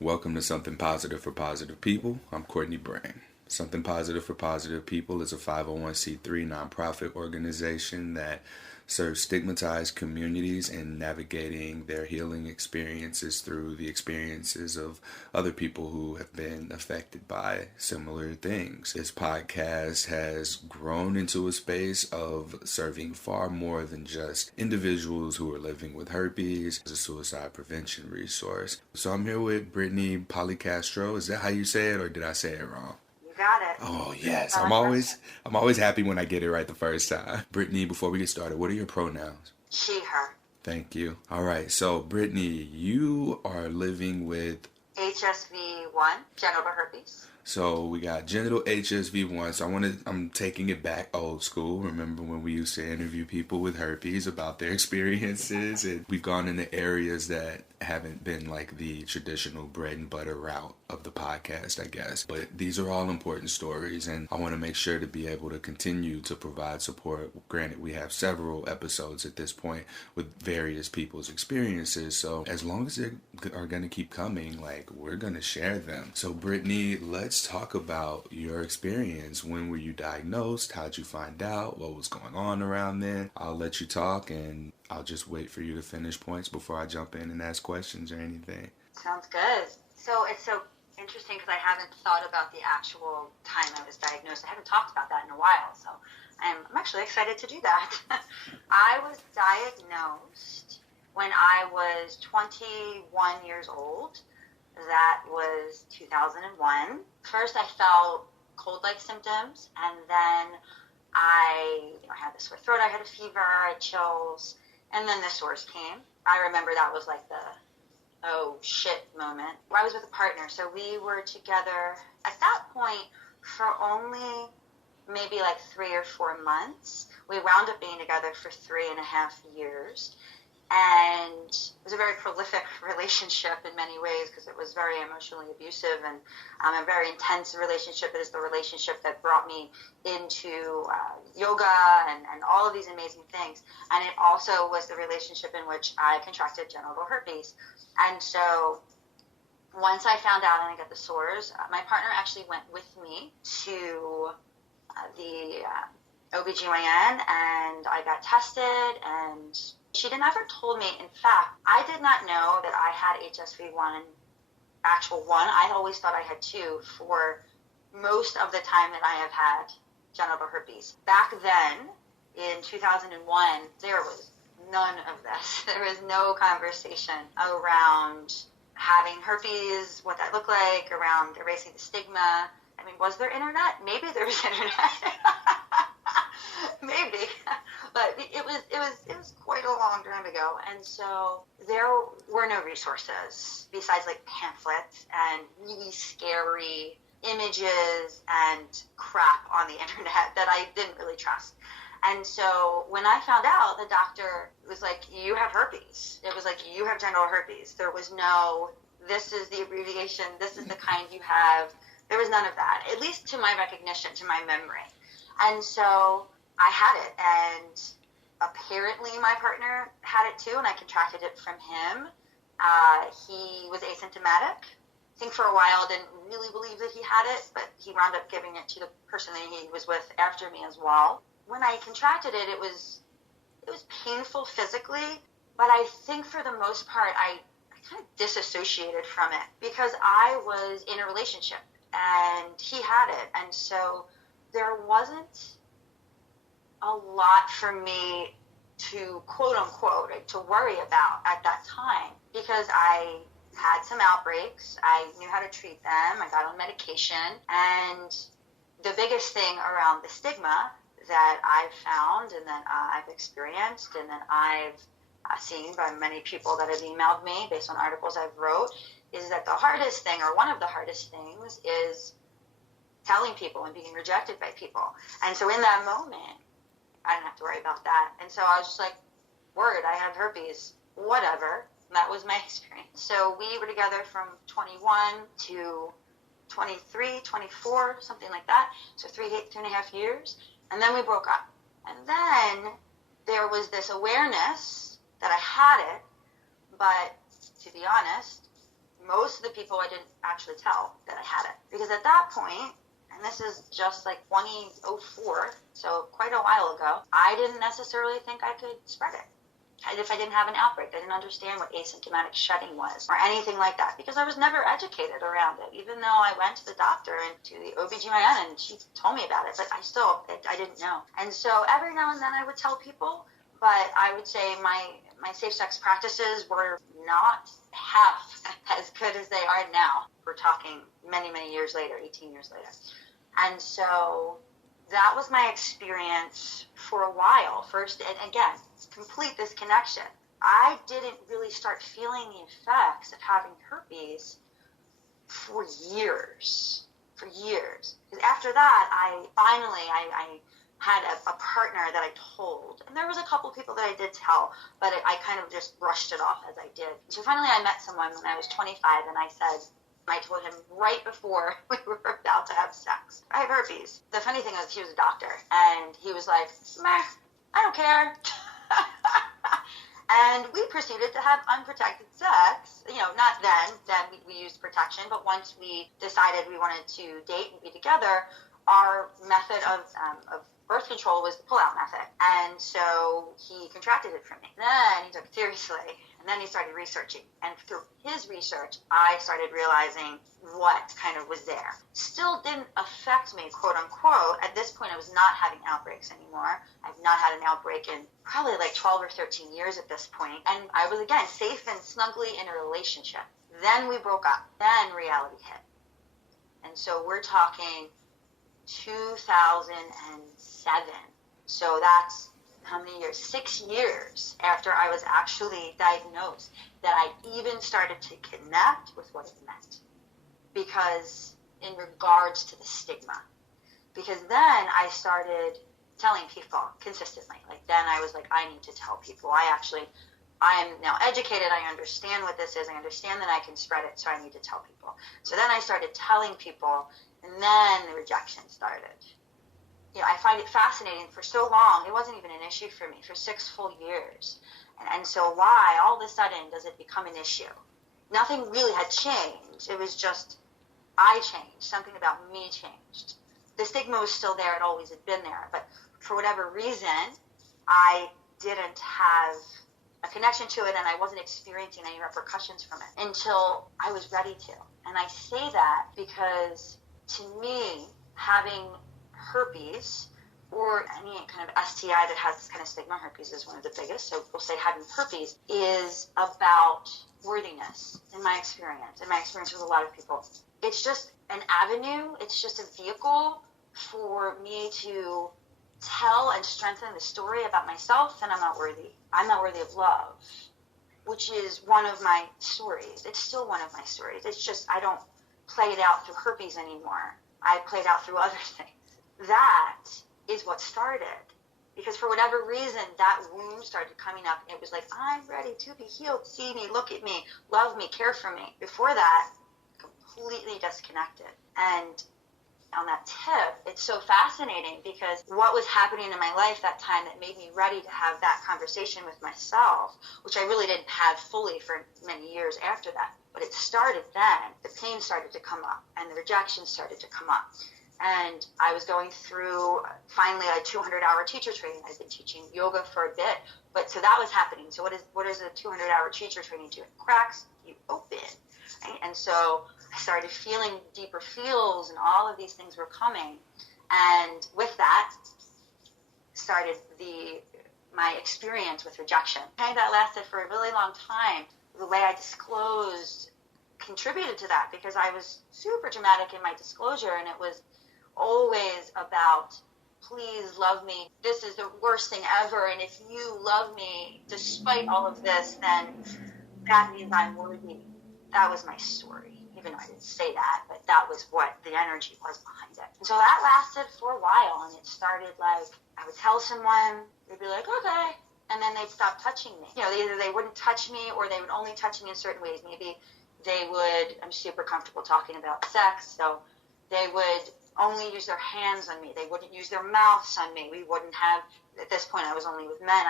Welcome to Something Positive for Positive People. I'm Courtney Brain. Something Positive for Positive People is a 501c3 nonprofit organization that serves stigmatized communities in navigating their healing experiences through the experiences of other people who have been affected by similar things. This podcast has grown into a space of serving far more than just individuals who are living with herpes as a suicide prevention resource. So I'm here with Brittany Polycastro. Is that how you say it, or did I say it wrong? Got it. Oh yes, I'm always happy when I get it right the first time. Brittany, before we get started, what are your pronouns? She, her. Thank you. All right, so Brittany, you are living with HSV1, genital herpes. So we got genital HSV1. So I'm taking it back old school. Remember when we used to interview people with herpes about their experiences, and we've gone into areas that haven't been like the traditional bread and butter route of the podcast, I guess. But these are all important stories, and I want to make sure to be able to continue to provide support. Granted, we have several episodes at this point with various people's experiences. So as long as they are going to keep coming, like, we're going to share them. So Brittany, let's talk about your experience. When were you diagnosed? How'd you find out? What was going on around then? I'll let you talk, and I'll just wait for you to finish points before I jump in and ask questions or anything. Sounds good. So it's so interesting because I haven't thought about the actual time I was diagnosed. I haven't talked about that in a while, so I'm actually excited to do that. I was diagnosed when I was 21 years old. That was 2001. First, I felt cold-like symptoms, and then I had the sore throat, I had a fever, I had chills, and then the sores came. I remember that was like the oh shit moment. I was with a partner, so we were together at that point for only maybe like 3 or 4 months. We wound up being together for 3.5 years. And it was a very prolific relationship in many ways because it was very emotionally abusive and a very intense relationship. It is the relationship that brought me into yoga and all of these amazing things. And it also was the relationship in which I contracted genital herpes. And so once I found out and I got the sores, my partner actually went with me to the OBGYN, and I got tested, and she never told me. In fact, I did not know that I had HSV1, actual one. I always thought I had 2 for most of the time that I have had genital herpes. Back then, in 2001, there was none of this. There was no conversation around having herpes, what that looked like, around erasing the stigma. I mean, was there internet? Maybe there was internet. Maybe, but it was quite a long time ago, and so there were no resources besides like pamphlets and really scary images and crap on the internet that I didn't really trust. And so when I found out, the doctor was like, "You have herpes." It was like, "You have genital herpes." There was no, "This is the abbreviation. This is the kind you have." There was none of that, at least to my recognition, to my memory. And so I had it, and apparently my partner had it too, and I contracted it from him. He was asymptomatic. I think for a while didn't really believe that he had it, but he wound up giving it to the person that he was with after me as well. When I contracted it, it was painful physically, but I think for the most part I kind of disassociated from it because I was in a relationship and he had it, and so there wasn't a lot for me to quote unquote to worry about at that time because I had some outbreaks. I knew how to treat them. I got on medication, and the biggest thing around the stigma that I've found and that I've experienced and that I've seen by many people that have emailed me based on articles I've wrote is that the hardest thing, or one of the hardest things, is telling people and being rejected by people. And so in that moment, I didn't have to worry about that. And so I was just like, word, I have herpes, whatever. And that was my experience. So we were together from 21 to 23, 24, something like that. So 3.5 years. And then we broke up. And then there was this awareness that I had it, but to be honest, most of the people I didn't actually tell that I had it. Because at that point, and this is just like 2004, so quite a while ago, I didn't necessarily think I could spread it. And if I didn't have an outbreak, I didn't understand what asymptomatic shedding was or anything like that, because I was never educated around it. Even though I went to the doctor and to the OBGYN and she told me about it, but I didn't know. And so every now and then I would tell people, but I would say my safe sex practices were not half as good as they are now. We're talking many, many years later, 18 years later. And so that was my experience for a while. First, and again, complete this connection. I didn't really start feeling the effects of having herpes for years. Because after that, I had a partner that I told. And there was a couple people that I did tell, but I kind of just brushed it off as I did. So finally I met someone when I was 25, and I told him right before we were about to have sex, I have herpes. The funny thing was, he was a doctor, and he was like, meh, I don't care. And we proceeded to have unprotected sex. Not then we used protection, but once we decided we wanted to date and be together, our method of birth control was the pull-out method. And so he contracted it from me. Then he took it seriously, and then he started researching. And through his research, I started realizing what kind of was there. Still didn't affect me, quote unquote. At this point, I was not having outbreaks anymore. I've not had an outbreak in probably like 12 or 13 years at this point. And I was, again, safe and snugly in a relationship. Then we broke up. Then reality hit. And so we're talking 2007. So that's how many years? 6 years after I was actually diagnosed that I even started to connect with what it meant. Because in regards to the stigma. Because then I started telling people consistently. Like then I was like, I need to tell people. I am now educated. I understand what this is. I understand that I can spread it, so I need to tell people. So then I started telling people, and then the rejection started. I find it fascinating. For so long, it wasn't even an issue for me, for 6 full years. And so why, all of a sudden, does it become an issue? Nothing really had changed. It was just, I changed. Something about me changed. The stigma was still there. It always had been there. But for whatever reason, I didn't have a connection to it, and I wasn't experiencing any repercussions from it until I was ready to. And I say that because, to me, having herpes or any kind of STI that has this kind of stigma, herpes is one of the biggest, so we'll say having herpes is about worthiness in my experience with a lot of people. It's just an avenue, it's just a vehicle for me to tell and strengthen the story about myself that I'm not worthy. I'm not worthy of love, which is one of my stories. It's still one of my stories. It's just I don't play it out through herpes anymore. I play it out through other things. That is what started. Because for whatever reason, that wound started coming up. It was like, I'm ready to be healed. See me, look at me, love me, care for me. Before that, completely disconnected. And on that tip, it's so fascinating because what was happening in my life that time that made me ready to have that conversation with myself, which I really didn't have fully for many years after that. But it started then. The pain started to come up and the rejection started to come up. And I was going through finally a 200-hour teacher training. I've been teaching yoga for a bit, but so that was happening. So what is a 200-hour teacher training do? It cracks, you open. Right? And so I started feeling deeper feels, and all of these things were coming. And with that started my experience with rejection. And that lasted for a really long time. The way I disclosed contributed to that because I was super dramatic in my disclosure, and it was always about, please love me. This is the worst thing ever, and if you love me despite all of this, then that means I'm worthy. That was my story, even though I didn't say that, but that was what the energy was behind it. And so that lasted for a while, and it started like, I would tell someone, they'd be like, okay, and then they'd stop touching me. Either they wouldn't touch me, or they would only touch me in certain ways. Maybe they would, I'm super comfortable talking about sex, so they would only use their hands on me. They wouldn't use their mouths on me. We wouldn't have, at this point I was only with men,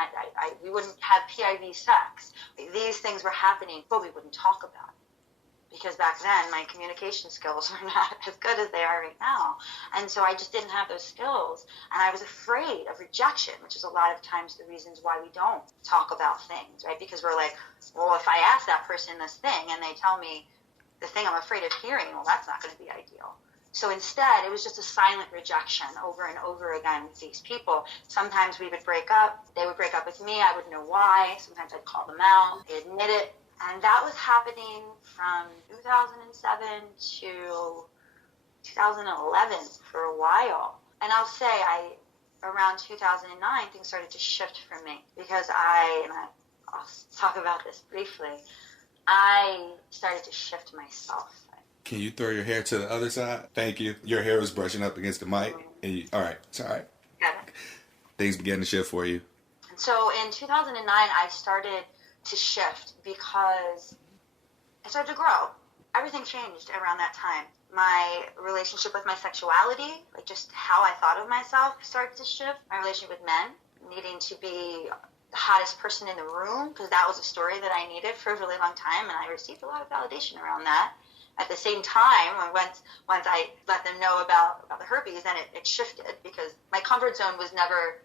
we wouldn't have PIV sex. These things were happening, but we wouldn't talk about it. because back then my communication skills were not as good as they are right now. And so I just didn't have those skills. And I was afraid of rejection, which is a lot of times the reasons why we don't talk about things, right? Because we're like, well, if I ask that person this thing and they tell me the thing I'm afraid of hearing, well, that's not going to be ideal. So instead, it was just a silent rejection over and over again with these people. Sometimes we would break up. They would break up with me. I would know why. Sometimes I'd call them out. They admit it. And that was happening from 2007 to 2011 for a while. And I'll say around 2009, things started to shift for me because I'll talk about this briefly. I started to shift myself. Can you throw your hair to the other side? Thank you. Your hair was brushing up against the mic. All right. It's all right. Got it. Things began to shift for you. So in 2009, I started to shift because I started to grow. Everything changed around that time. My relationship with my sexuality, like just how I thought of myself, started to shift. My relationship with men, needing to be the hottest person in the room, because that was a story that I needed for a really long time, and I received a lot of validation around that. At the same time, once I let them know about the herpes, then it shifted, because my comfort zone was never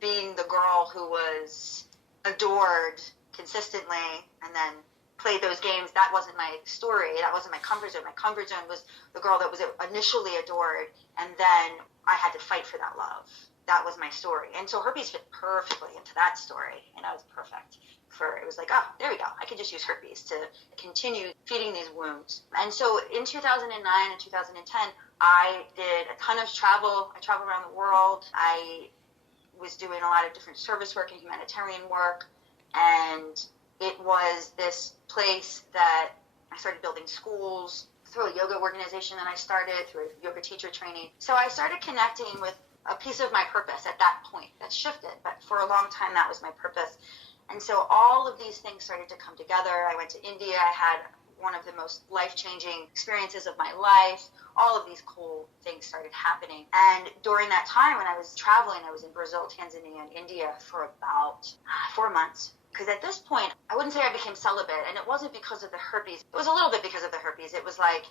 being the girl who was adored consistently and then played those games. That wasn't my story. That wasn't my comfort zone. My comfort zone was the girl that was initially adored, and then I had to fight for that love. That was my story. And so herpes fit perfectly into that story, and I was perfect. It was like, oh, there we go. I could just use herpes to continue feeding these wounds. And so in 2009 and 2010, I did a ton of travel. I traveled around the world. I was doing a lot of different service work and humanitarian work. And it was this place that I started building schools through a yoga organization that I started, through a yoga teacher training. So I started connecting with a piece of my purpose at that point. That shifted, but for a long time, that was my purpose. And so all of these things started to come together. I went to India. I had one of the most life-changing experiences of my life. All of these cool things started happening. And during that time when I was traveling, I was in Brazil, Tanzania, and India for about 4 months. Because at this point, I wouldn't say I became celibate, and it wasn't because of the herpes. It was a little bit because of the herpes. It was like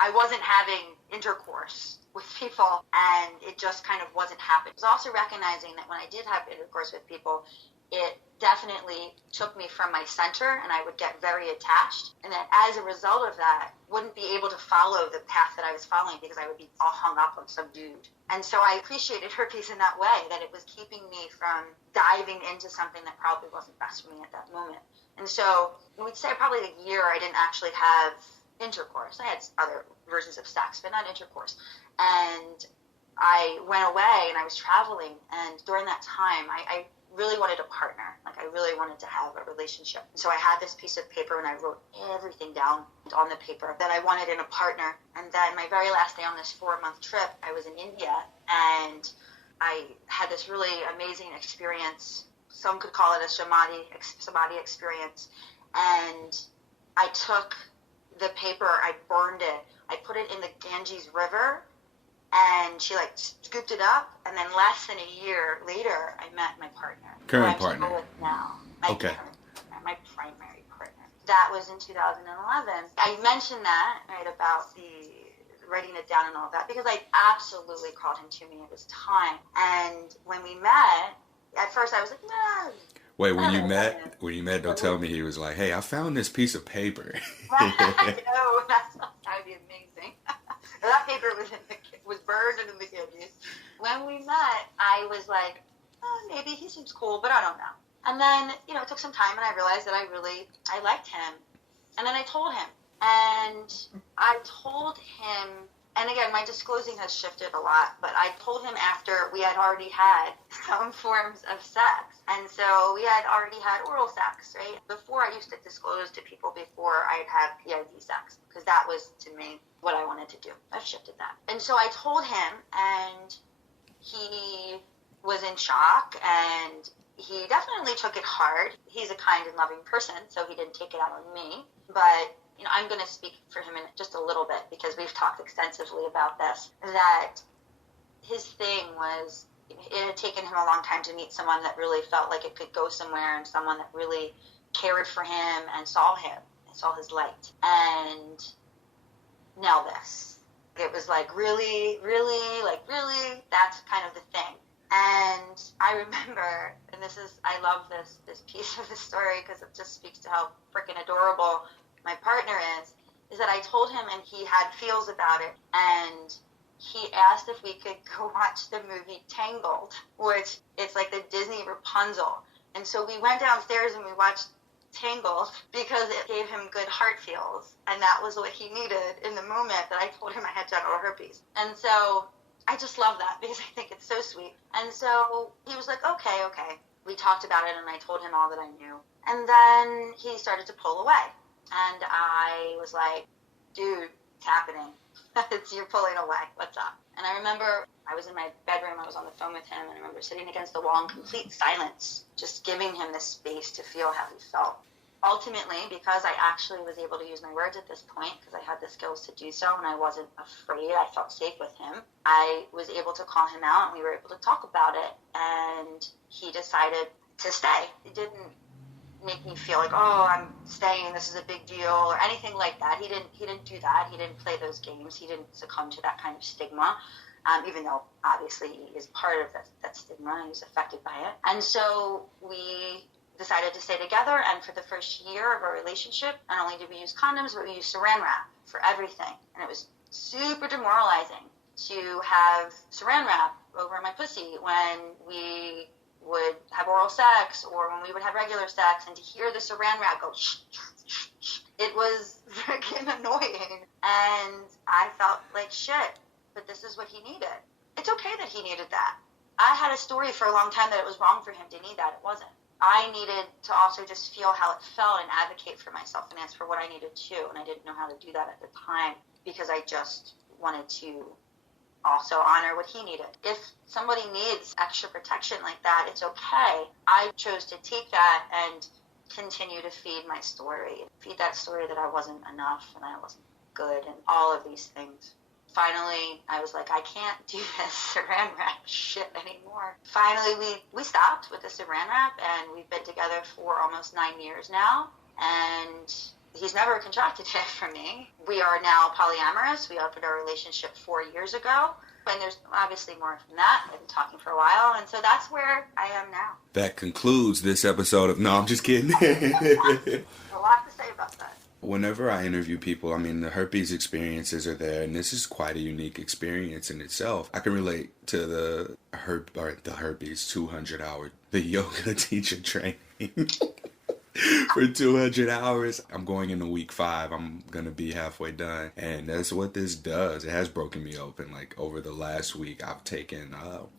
I wasn't having intercourse with people, and it just kind of wasn't happening. I was also recognizing that when I did have intercourse with people, it definitely took me from my center, and I would get very attached. And that as a result of that, wouldn't be able to follow the path that I was following because I would be all hung up on some dude. And so I appreciated herpes in that way, that it was keeping me from diving into something that probably wasn't best for me at that moment. And so we'd say probably a year I didn't actually have intercourse. I had other versions of sex, but not intercourse. And I went away and I was traveling. And during that time, I really wanted a partner. Like I really wanted to have a relationship. So I had this piece of paper and I wrote everything down on the paper that I wanted in a partner. And then my very last day on this 4-month trip, I was in India and I had this really amazing experience. Some could call it a samadhi experience. And I took the paper, I burned it, I put it in the Ganges River, and she scooped it up, and then less than a year later, I met my partner. Current partner. With now. My okay. Partner, my primary partner. That was in 2011. I mentioned that, right, about the writing it down and all of that, because I absolutely called him to me. It was time. And when we met, at first I was like, nah. Wait, when you met, don't tell me he was like, hey, I found this piece of paper. No, that would be amazing. That paper was burned in the Ganges. When we met, I was like, oh, maybe he seems cool, but I don't know. And then, it took some time, and I realized that I liked him. And then I told him. And I told him, and again, my disclosing has shifted a lot, but I told him after we had already had some forms of sex. And so we had already had oral sex, right? Before, I used to disclose to people before I'd have PID sex, because that was, to me, what I wanted to do. I've shifted that. And so I told him, and he was in shock, and he definitely took it hard. He's a kind and loving person, so he didn't take it out on me. But I'm going to speak for him in just a little bit, because we've talked extensively about this, that his thing was, it had taken him a long time to meet someone that really felt like it could go somewhere, and someone that really cared for him and saw him I saw his light. And now this. It was like, really, really, like, really? That's kind of the thing. And I remember, and I love this piece of the story because it just speaks to how freaking adorable my partner is that I told him and he had feels about it. And he asked if we could go watch the movie Tangled, which it's like the Disney Rapunzel. And so we went downstairs and we watched Tangled because it gave him good heart feels. And that was what he needed in the moment that I told him I had genital herpes. And so I just love that because I think it's so sweet. And so he was like, okay. We talked about it and I told him all that I knew. And then he started to pull away. And I was like, dude, it's happening. You're pulling away. What's up? And I remember I was in my bedroom. I was on the phone with him. And I remember sitting against the wall in complete silence, just giving him the space to feel how he felt. Ultimately, because I actually was able to use my words at this point, because I had the skills to do so and I wasn't afraid, I felt safe with him, I was able to call him out and we were able to talk about it. And he decided to stay. It didn't make me feel like, oh, I'm staying, this is a big deal, or anything like that. He didn't do that. He didn't play those games. He didn't succumb to that kind of stigma, even though obviously he is part of that stigma. He was affected by it. And so we decided to stay together, and for the first year of our relationship, not only did we use condoms, but we used saran wrap for everything. And it was super demoralizing to have saran wrap over my pussy when we would have oral sex or when we would have regular sex, and to hear the saran wrap go shh, shh, shh, it was freaking annoying. And I felt like shit, but this is what he needed. It's okay that he needed that. I had a story for a long time that it was wrong for him to need that. It wasn't. I needed to also just feel how it felt and advocate for myself and ask for what I needed too, and I didn't know how to do that at the time because I just wanted to also honor what he needed. If somebody needs extra protection like that, it's okay. I chose to take that and continue to feed my story, feed that story that I wasn't enough and I wasn't good and all of these things. Finally, I was like, I can't do this saran wrap shit anymore. Finally, we stopped with the saran wrap, and we've been together for almost 9 years now, and he's never contracted it from me. We are now polyamorous. We opened our relationship 4 years ago, and there's obviously more than that. I've been talking for a while, and so that's where I am now. That concludes this episode of... No, I'm just kidding. A lot to say about that. Whenever I interview people, I mean, the herpes experiences are there, and this is quite a unique experience in itself. I can relate to the herpes 200-hour, the yoga teacher training. For 200 hours. I'm going into week 5. I'm going to be halfway done. And that's what this does. It has broken me open. Like over the last week, I've taken,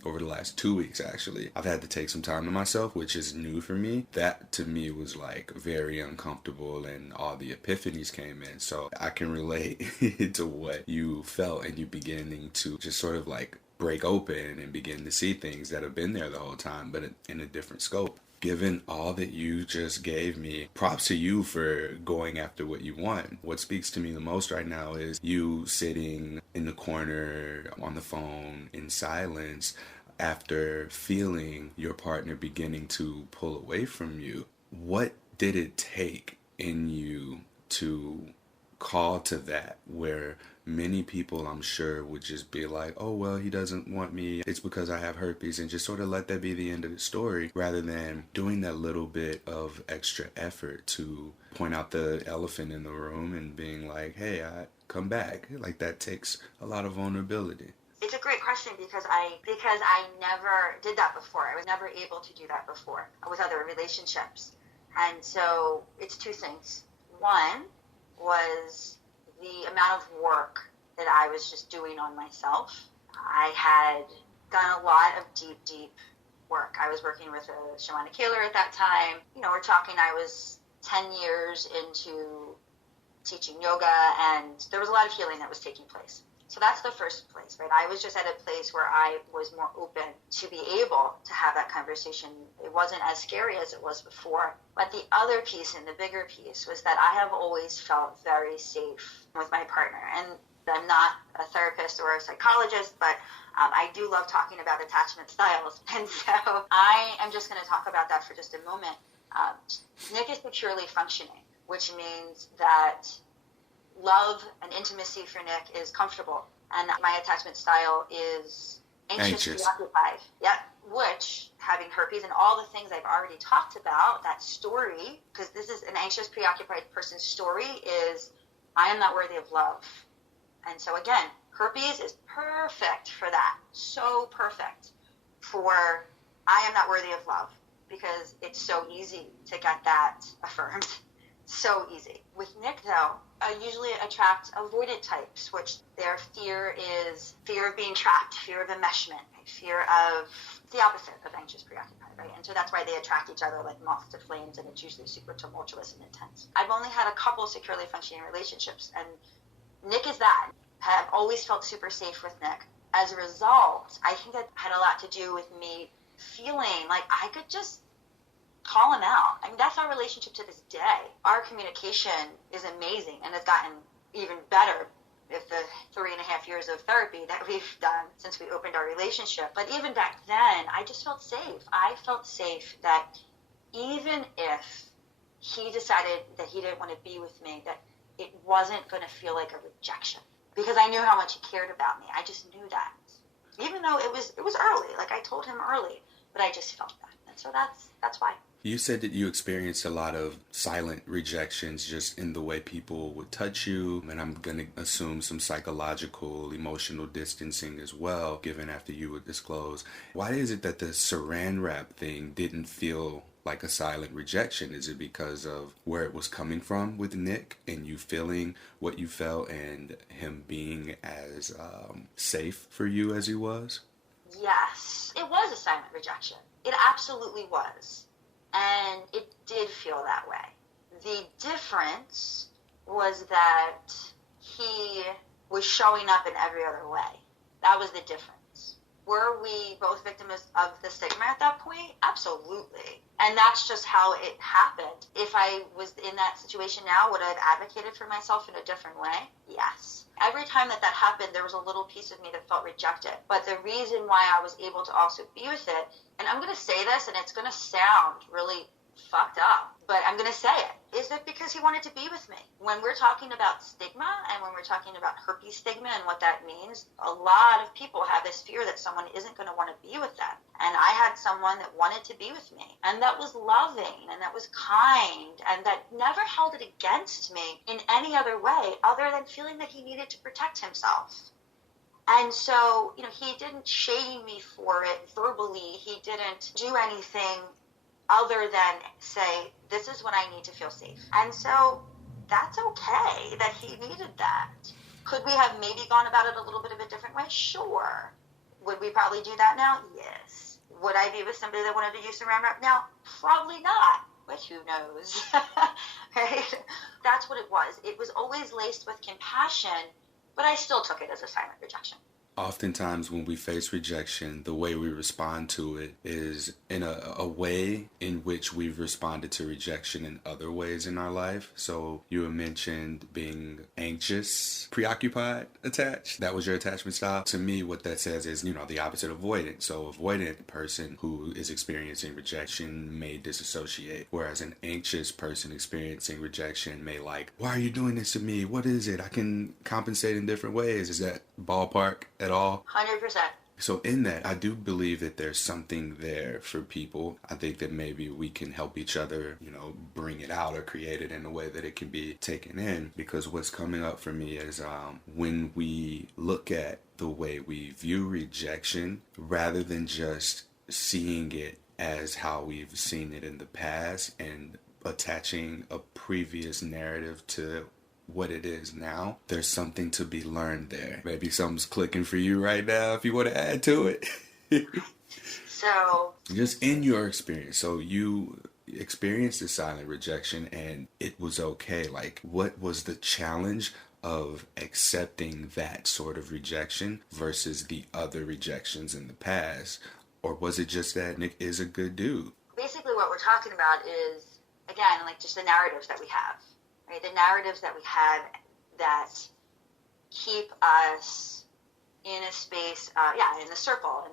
over the last 2 weeks actually, I've had to take some time to myself, which is new for me. That to me was like very uncomfortable, and all the epiphanies came in. So I can relate to what you felt, and you beginning to just sort of like break open and begin to see things that have been there the whole time, but in a different scope. Given all that you just gave me, props to you for going after what you want. What speaks to me the most right now is you sitting in the corner on the phone in silence after feeling your partner beginning to pull away from you. What did it take in you to call to that, where many people, I'm sure, would just be like, oh, well, he doesn't want me, it's because I have herpes, and just sort of let that be the end of the story, rather than doing that little bit of extra effort to point out the elephant in the room and being like, hey, I come back. Like, that takes a lot of vulnerability. It's a great question because I never did that before. I was never able to do that before with other relationships. And so it's two things. One was the amount of work that I was just doing on myself. I had done a lot of deep work. I was working with a shamanic healer at that time. You know, we're talking, I was 10 years into teaching yoga, and there was a lot of healing that was taking place. So that's the first place, right? I was just at a place where I was more open to be able to have that conversation. It wasn't as scary as it was before. But the other piece and the bigger piece was that I have always felt very safe with my partner. And I'm not a therapist or a psychologist, but I do love talking about attachment styles. And so I am just going to talk about that for just a moment. Nick is securely functioning which means that love and intimacy for Nick is comfortable. And my attachment style is anxious. Preoccupied. Yeah. Which, having herpes and all the things I've already talked about, that story, because this is an anxious, preoccupied person's story, is I am not worthy of love. And so again, herpes is perfect for that. So perfect for I am not worthy of love, because it's so easy to get that affirmed. So easy. With Nick, though, I usually attract avoidant types, which their fear is fear of being trapped, fear of enmeshment, fear of the opposite of anxious, preoccupied, right? And so that's why they attract each other like moth to flames, and it's usually super tumultuous and intense. I've only had a couple securely functioning relationships, and Nick is that. I've always felt super safe with Nick. As a result, I think that had a lot to do with me feeling like I could just call him out. I mean, that's our relationship to this day. Our communication is amazing, and it's gotten even better with the 3.5 years of therapy that we've done since we opened our relationship. But even back then, I just felt safe. I felt safe that even if he decided that he didn't want to be with me, that it wasn't going to feel like a rejection, because I knew how much he cared about me. I just knew that. Even though it was early, like I told him early, but I just felt that. And so that's why. You said that you experienced a lot of silent rejections just in the way people would touch you, and I'm going to assume some psychological, emotional distancing as well, given after you would disclose. Why is it that the saran wrap thing didn't feel like a silent rejection? Is it because of where it was coming from with Nick and you feeling what you felt and him being as safe for you as he was? Yes, it was a silent rejection. It absolutely was. And it did feel that way. The difference was that he was showing up in every other way. That was the difference. Were we both victims of the stigma at that point? Absolutely. And that's just how it happened. If I was in that situation now, would I have advocated for myself in a different way? Yes. Every time that happened, there was a little piece of me that felt rejected. But the reason why I was able to also be with it, and I'm going to say this, and it's going to sound really fucked up, but I'm going to say it, is that because he wanted to be with me. When we're talking about stigma and when we're talking about herpes stigma and what that means, a lot of people have this fear that someone isn't going to want to be with them. And I had someone that wanted to be with me, and that was loving, and that was kind, and that never held it against me in any other way other than feeling that he needed to protect himself. And so, he didn't shame me for it verbally. He didn't do anything other than say, this is when I need to feel safe. And so that's okay that he needed that. Could we have maybe gone about it a little bit of a different way? Sure. Would we probably do that now? Yes. Would I be with somebody that wanted to use saran wrap now? Probably not. But who knows? Right? That's what it was. It was always laced with compassion, but I still took it as a silent rejection. Oftentimes when we face rejection, the way we respond to it is in a way in which we've responded to rejection in other ways in our life. So you had mentioned being anxious, preoccupied, attached. That was your attachment style. To me, what that says is, the opposite of avoidant. So avoidant person who is experiencing rejection may disassociate, whereas an anxious person experiencing rejection may why are you doing this to me? What is it? I can compensate in different ways. Is that ballpark at all? 100%. So in that, I do believe that there's something there for people. I think that maybe we can help each other, bring it out or create it in a way that it can be taken in. Because what's coming up for me is when we look at the way we view rejection, rather than just seeing it as how we've seen it in the past and attaching a previous narrative to what it is now, there's something to be learned there. Maybe something's clicking for you right now if you want to add to it. So, just in your experience, so you experienced the silent rejection and it was okay. What was the challenge of accepting that sort of rejection versus the other rejections in the past? Or was it just that Nick is a good dude? Basically what we're talking about is, again, just the narratives that we have. Right? The narratives that we have that keep us in a space, in the circle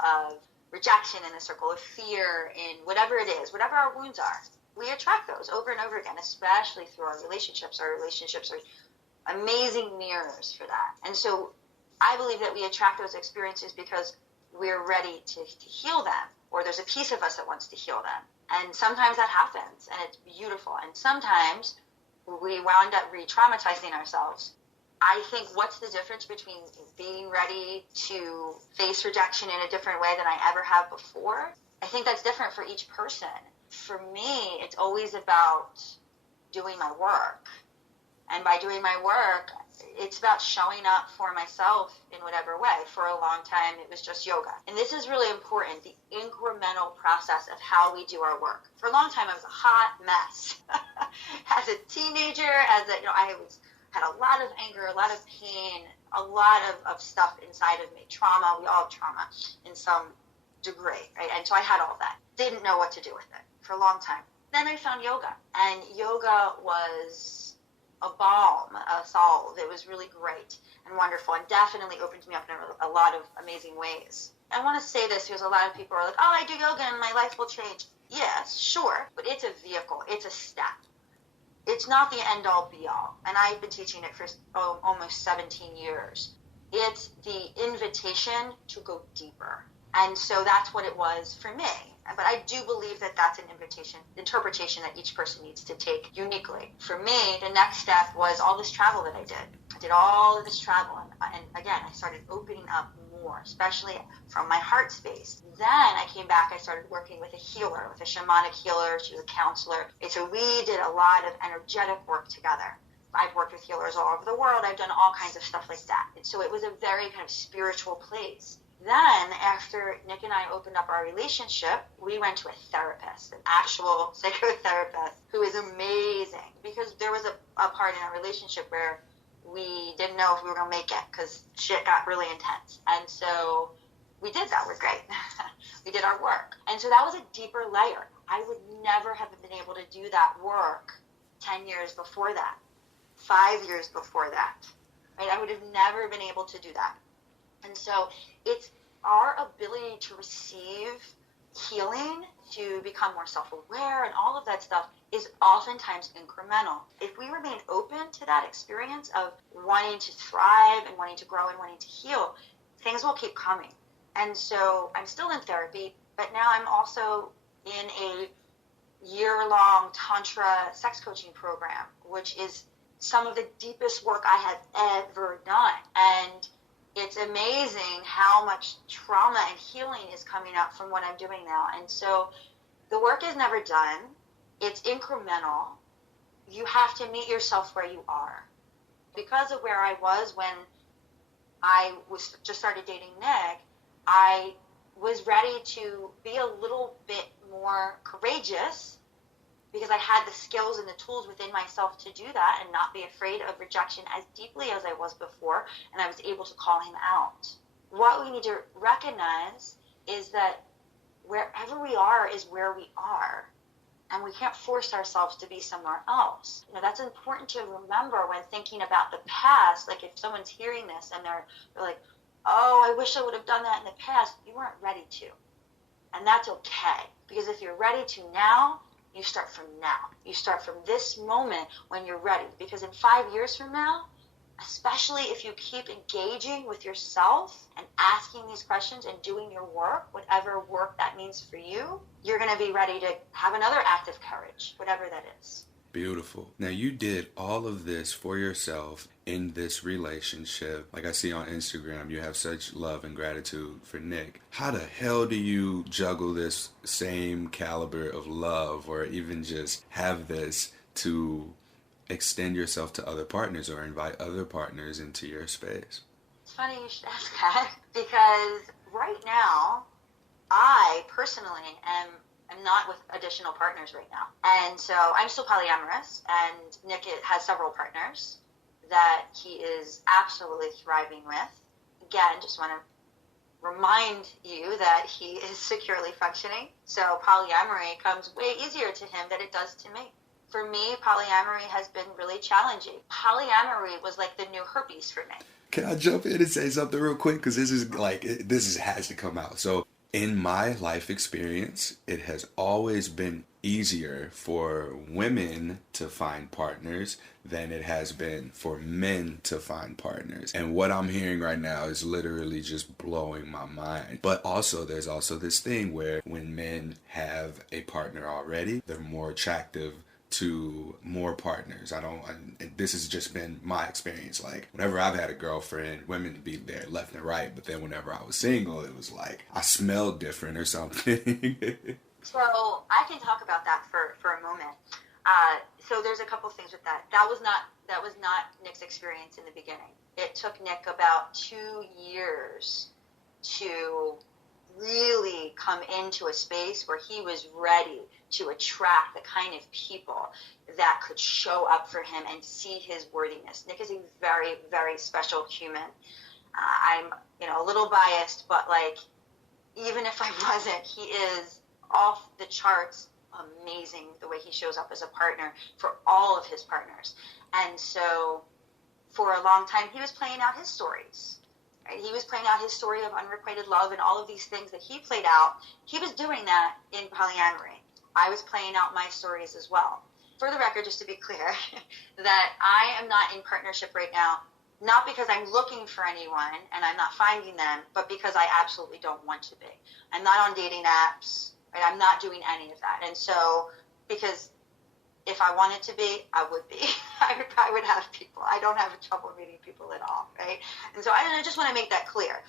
of rejection, in the circle of fear, in whatever it is, whatever our wounds are. we attract those over and over again, especially through our relationships. Our relationships are amazing mirrors for that. And so I believe that we attract those experiences because we're ready to heal them, or there's a piece of us that wants to heal them. And sometimes that happens, and it's beautiful. And sometimes we wound up re-traumatizing ourselves. I think what's the difference between being ready to face rejection in a different way than I ever have before? I think that's different for each person. For me, it's always about doing my work. And by doing my work, it's about showing up for myself in whatever way. For a long time, it was just yoga. And this is really important, the incremental process of how we do our work. For a long time, I was a hot mess. As a teenager, I had a lot of anger, a lot of pain, a lot of stuff inside of me. Trauma, we all have trauma in some degree, right? And so I had all that. Didn't know what to do with it for a long time. Then I found yoga. And yoga was a balm, a salve. It was really great and wonderful, and definitely opened me up in a lot of amazing ways. I want to say this because a lot of people are like, oh, I do yoga and my life will change. Yes, sure, but it's a vehicle. It's a step. It's not the end-all, be-all, and I've been teaching it for almost 17 years. It's the invitation to go deeper, and so that's what it was for me. But I do believe that that's an interpretation that each person needs to take uniquely. For me, the next step was all this travel that I did. I did all of this travel, and again, I started opening up more, especially from my heart space. Then I came back, I started working with a healer, with a shamanic healer. She was a counselor. And so we did a lot of energetic work together. I've worked with healers all over the world. I've done all kinds of stuff like that. And so it was a very kind of spiritual place. Then, after Nick and I opened up our relationship, we went to a therapist, an actual psychotherapist, who is amazing. Because there was a part in our relationship where we didn't know if we were going to make it because shit got really intense. And so we did that. We're great. We did our work. And so that was a deeper layer. I would never have been able to do that work 10 years before that, 5 years before that. Right? I would have never been able to do that. And so it's our ability to receive healing, to become more self-aware, and all of that stuff is oftentimes incremental. If we remain open to that experience of wanting to thrive and wanting to grow and wanting to heal, things will keep coming. And so I'm still in therapy, but now I'm also in a year-long Tantra sex coaching program, which is some of the deepest work I have ever done. And it's amazing how much trauma and healing is coming out from what I'm doing now. And so the work is never done. It's incremental. You have to meet yourself where you are. Because of where I was when I just started dating Nick, I was ready to be a little bit more courageous because I had the skills and the tools within myself to do that and not be afraid of rejection as deeply as I was before, and I was able to call him out. What we need to recognize is that wherever we are is where we are, and we can't force ourselves to be somewhere else. That's important to remember when thinking about the past. Like if someone's hearing this and they're like, oh, I wish I would have done that in the past, you weren't ready to. And that's okay, because if you're ready to now, you start from now. You start from this moment when you're ready. Because in 5 years from now, especially if you keep engaging with yourself and asking these questions and doing your work, whatever work that means for you, you're going to be ready to have another act of courage, whatever that is. Beautiful. Now, you did all of this for yourself in this relationship. Like I see on Instagram, you have such love and gratitude for Nick. How the hell do you juggle this same caliber of love, or even just have this to extend yourself to other partners or invite other partners into your space? It's funny you should ask that, because right now, I personally am not with additional partners right now. And so I'm still polyamorous, and Nick has several partners that he is absolutely thriving with. Again, just want to remind you that he is securely functioning. So polyamory comes way easier to him than it does to me. For me, polyamory has been really challenging. Polyamory was like the new herpes for me. Can I jump in and say something real quick? Because this has to come out. So in my life experience, it has always been easier for women to find partners than it has been for men to find partners. And what I'm hearing right now is literally just blowing my mind. But also, there's also this thing where when men have a partner already, they're more attractive to more partners. This has just been my experience. Like, whenever I've had a girlfriend, women be there left and right, but then whenever I was single, it was like I smelled different or something. So I can talk about that for a moment. So there's a couple things with that. That was not Nick's experience in the beginning. It took Nick about 2 years to really come into a space where he was ready to attract the kind of people that could show up for him and see his worthiness. Nick is a very, very special human. I'm, a little biased, but like, even if I wasn't, he is off the charts amazing the way he shows up as a partner for all of his partners. And so for a long time, he was playing out his stories. Right? He was playing out his story of unrequited love and all of these things that he played out. He was doing that in polyamory. I was playing out my stories as well. For the record, just to be clear, that I am not in partnership right now, not because I'm looking for anyone and I'm not finding them, but because I absolutely don't want to be. I'm not on dating apps. Right? I'm not doing any of that. And so, because if I wanted to be, I would be. I would have people. I don't have trouble meeting people at all, right? And so I just want to make that clear.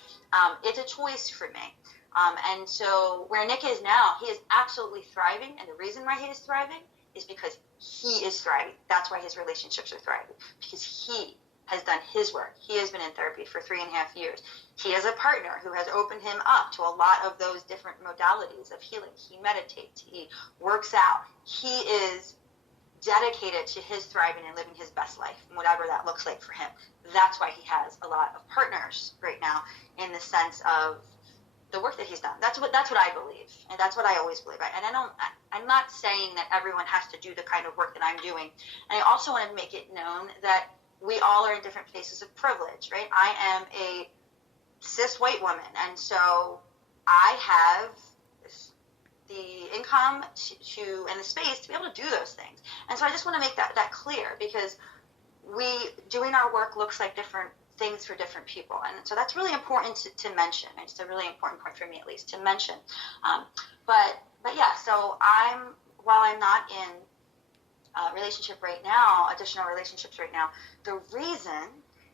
It's a choice for me. And so where Nick is now, he is absolutely thriving. And the reason why he is thriving is because he is thriving. That's why his relationships are thriving, because he has done his work. He has been in therapy for 3.5 years. He has a partner who has opened him up to a lot of those different modalities of healing. He meditates. He works out. He is dedicated to his thriving and living his best life, whatever that looks like for him. That's why he has a lot of partners right now, in the sense of the work that he's done. That's what I believe, and that's what I always believe. And I'm not saying that everyone has to do the kind of work that I'm doing. And I also want to make it known that we all are in different places of privilege, right? I am a cis white woman, and so I have the income to and the space to be able to do those things. And so I just want to make that clear, because doing our work looks like different things for different people. And so that's really important to mention. It's a really important point for me, at least, to mention. But yeah, so while I'm not in relationship right now, additional relationships right now, the reason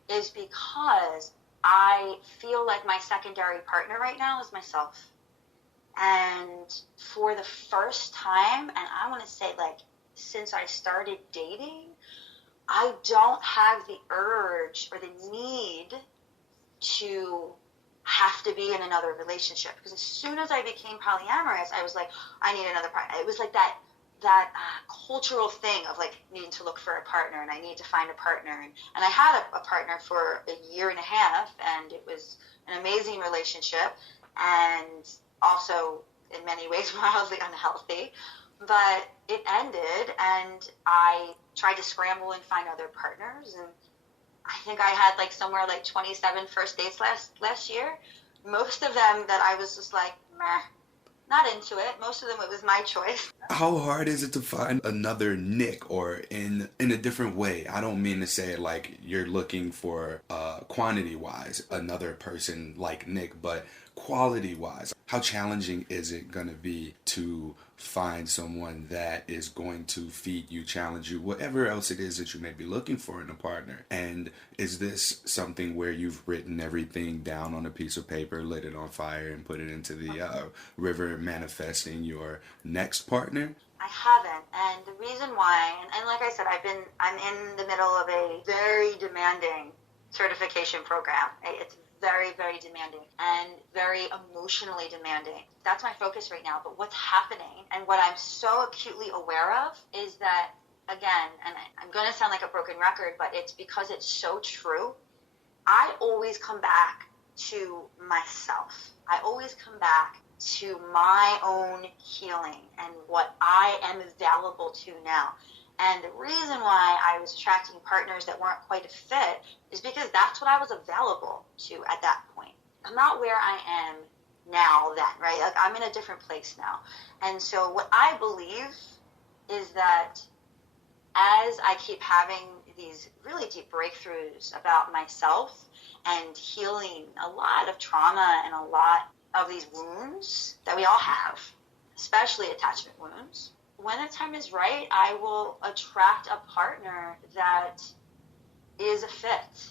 is because I feel like my secondary partner right now is myself. And for the first time, and I want to say like since I started dating, I don't have the urge or the need to have to be in another relationship. Because as soon as I became polyamorous, I was like, I need another partner. It was like that cultural thing of like needing to look for a partner, and I need to find a partner. And I had a partner for 1.5 years, and it was an amazing relationship, and also in many ways wildly unhealthy. But it ended, and I tried to scramble and find other partners, and I think I had like somewhere like 27 first dates last year. Most of them that I was just like, meh, not into it. Most of them it was my choice. How hard is it to find another Nick, or in a different way? I don't mean to say like you're looking for quantity-wise another person like Nick, but quality-wise, how challenging is it going to be to find someone that is going to feed you, challenge you, whatever else it is that you may be looking for in a partner? And is this something where you've written everything down on a piece of paper, lit it on fire, and put it into the river, manifesting your next partner? I haven't, and the reason why, and like I said, I'm in the middle of a very demanding certification program. It's very, very demanding and very emotionally demanding. That's my focus right now. But what's happening and what I'm so acutely aware of is that, again, and I'm going to sound like a broken record, but it's because it's so true. I always come back to myself. I always come back to my own healing and what I am available to now. And the reason why I was attracting partners that weren't quite a fit is because that's what I was available to at that point. I'm not where I am now then, right? Like I'm in a different place now. And so what I believe is that as I keep having these really deep breakthroughs about myself and healing a lot of trauma and a lot of these wounds that we all have, especially attachment wounds, when the time is right, I will attract a partner that is a fit.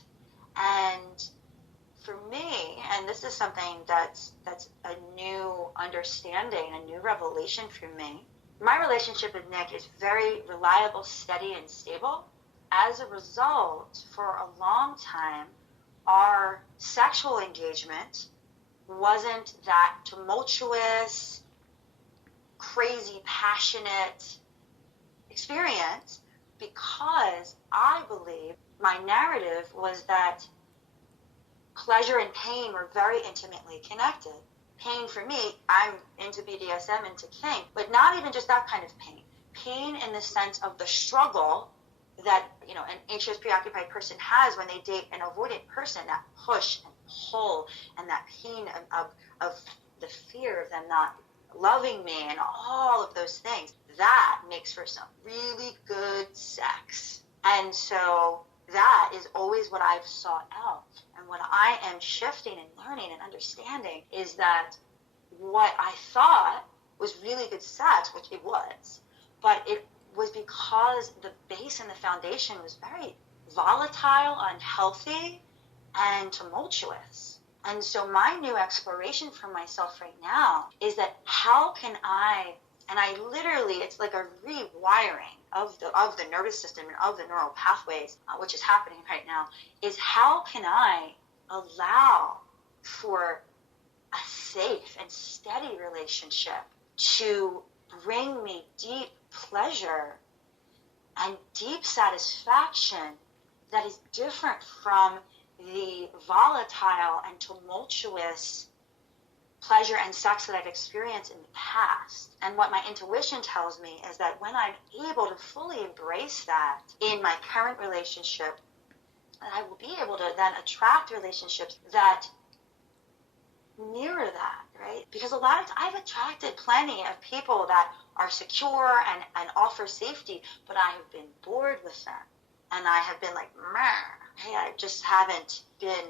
And for me, and this is something that's a new understanding, a new revelation for me, my relationship with Nick is very reliable, steady, and stable. As a result, for a long time, our sexual engagement wasn't that tumultuous, crazy, passionate experience, because I believe my narrative was that pleasure and pain were very intimately connected. Pain for me, I'm into BDSM, into kink, but not even just that kind of pain. Pain in the sense of the struggle that, you know, an anxious, preoccupied person has when they date an avoidant person, that push and pull and that pain of the fear of them not loving me and all of those things. That makes for some really good sex. And so that is always what I've sought out. And what I am shifting and learning and understanding is that what I thought was really good sex, which it was, but it was because the base and the foundation was very volatile, unhealthy, and tumultuous. And so my new exploration for myself right now is that how can I, and I literally, it's like a rewiring of the nervous system and of the neural pathways, which is happening right now, is how can I allow for a safe and steady relationship to bring me deep pleasure and deep satisfaction that is different from the volatile and tumultuous pleasure and sex that I've experienced in the past. And what my intuition tells me is that when I'm able to fully embrace that in my current relationship, I will be able to then attract relationships that mirror that, right? Because a lot of times I've attracted plenty of people that are secure and offer safety, but I have been bored with them. And I have been like, meh, hey, I just haven't been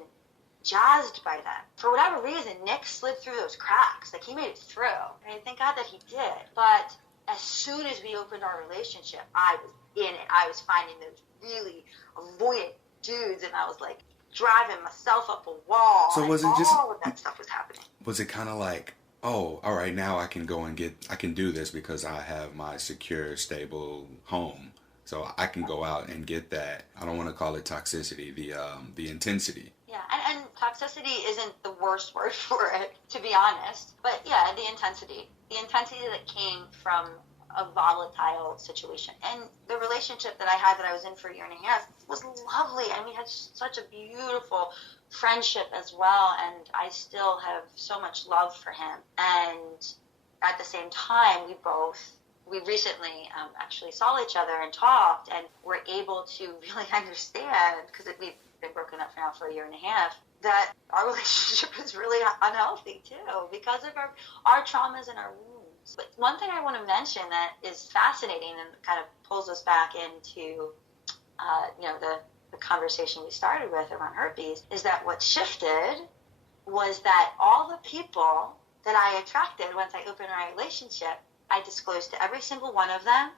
jazzed by them. For whatever reason, Nick slid through those cracks. Like, he made it through. And I thank God that he did. But as soon as we opened our relationship, I was in it. I was finding those really avoidant dudes, and I was like driving myself up a wall. So was it all just, of that stuff was happening. Was it kind of like, oh, all right, now I can go and I can do this because I have my secure, stable home. So I can go out and get that. I don't want to call it toxicity, the intensity. Yeah, and toxicity isn't the worst word for it, to be honest. But yeah, the intensity that came from a volatile situation. And the relationship that I had that I was in for a year and a half was lovely, and we had such a beautiful friendship as well, and I still have so much love for him. And at the same time, we recently actually saw each other and talked, and were able to really understand, because we've been broken up now for a year and a half, that our relationship is really unhealthy too, because of our traumas and our wounds. But one thing I want to mention that is fascinating and kind of pulls us back into the conversation we started with around herpes, is that what shifted was that all the people that I attracted once I opened our relationship, I disclosed to every single one of them,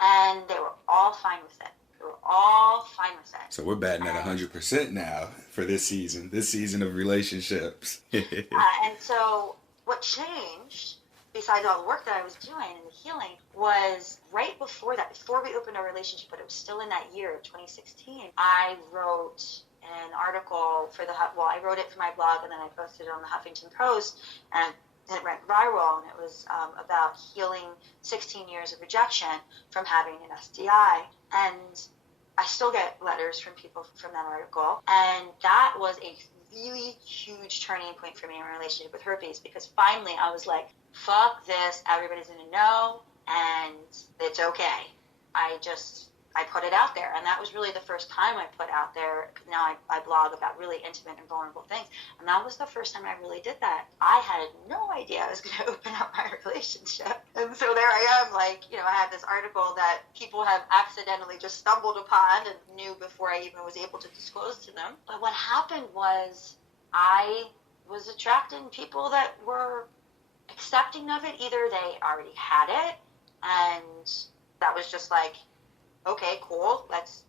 and they were all fine with it. They were all fine with it. So we're batting at 100% now for this season of relationships. And so what changed, besides all the work that I was doing and the healing, was right before that, before we opened our relationship, but it was still in that year of 2016, I wrote an article for I wrote it for my blog, and then I posted it on the Huffington Post, and it went viral, and it was about healing 16 years of rejection from having an STI. And I still get letters from people from that article, and that was a really huge turning point for me in my relationship with herpes, because finally I was like, fuck this, everybody's gonna know, and it's okay. I just I put it out there. And that was really the first time I put out there. Now I blog about really intimate and vulnerable things. And that was the first time I really did that. I had no idea I was going to open up my relationship. And so there I am, like, you know, I had this article that people have accidentally just stumbled upon and knew before I even was able to disclose to them. But what happened was I was attracting people that were accepting of it. Either they already had it, and that was just like, okay, cool, that's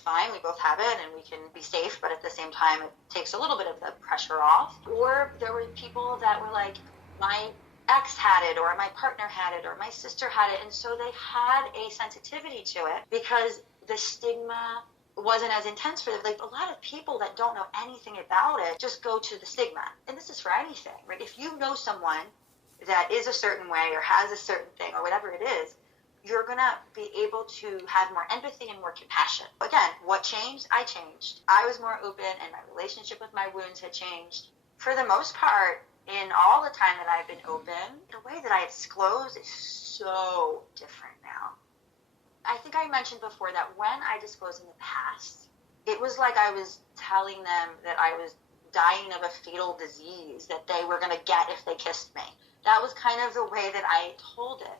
fine, we both have it and we can be safe, but at the same time it takes a little bit of the pressure off. Or there were people that were like, my ex had it, or my partner had it, or my sister had it, and so they had a sensitivity to it because the stigma wasn't as intense for them. Like, a lot of people that don't know anything about it just go to the stigma. And this is for anything, right? If you know someone that is a certain way or has a certain thing or whatever it is, you're going to be able to have more empathy and more compassion. Again, what changed? I changed. I was more open, and my relationship with my wounds had changed. For the most part, in all the time that I've been open, the way that I disclose is so different now. I think I mentioned before that when I disclosed in the past, it was like I was telling them that I was dying of a fatal disease that they were going to get if they kissed me. That was kind of the way that I told it,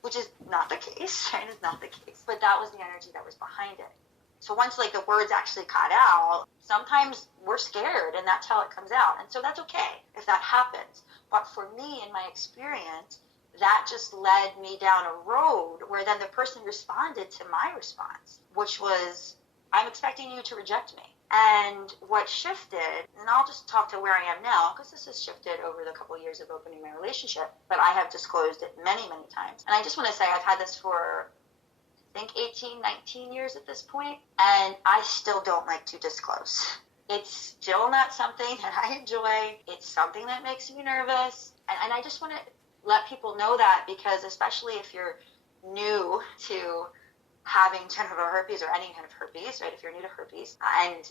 which is not the case, right? It's not the case. But that was the energy that was behind it. So once, like, the words actually got out, sometimes we're scared, and that's how it comes out. And so that's okay if that happens. But for me, in my experience, that just led me down a road where then the person responded to my response, which was, I'm expecting you to reject me. And what shifted, and I'll just talk to where I am now, because this has shifted over the couple of years of opening my relationship, but I have disclosed it many, many times. And I just want to say I've had this for, I think, 18, 19 years at this point, and I still don't like to disclose. It's still not something that I enjoy. It's something that makes me nervous. And I just want to let people know that, because especially if you're new to having genital herpes or any kind of herpes, right? If you're new to herpes and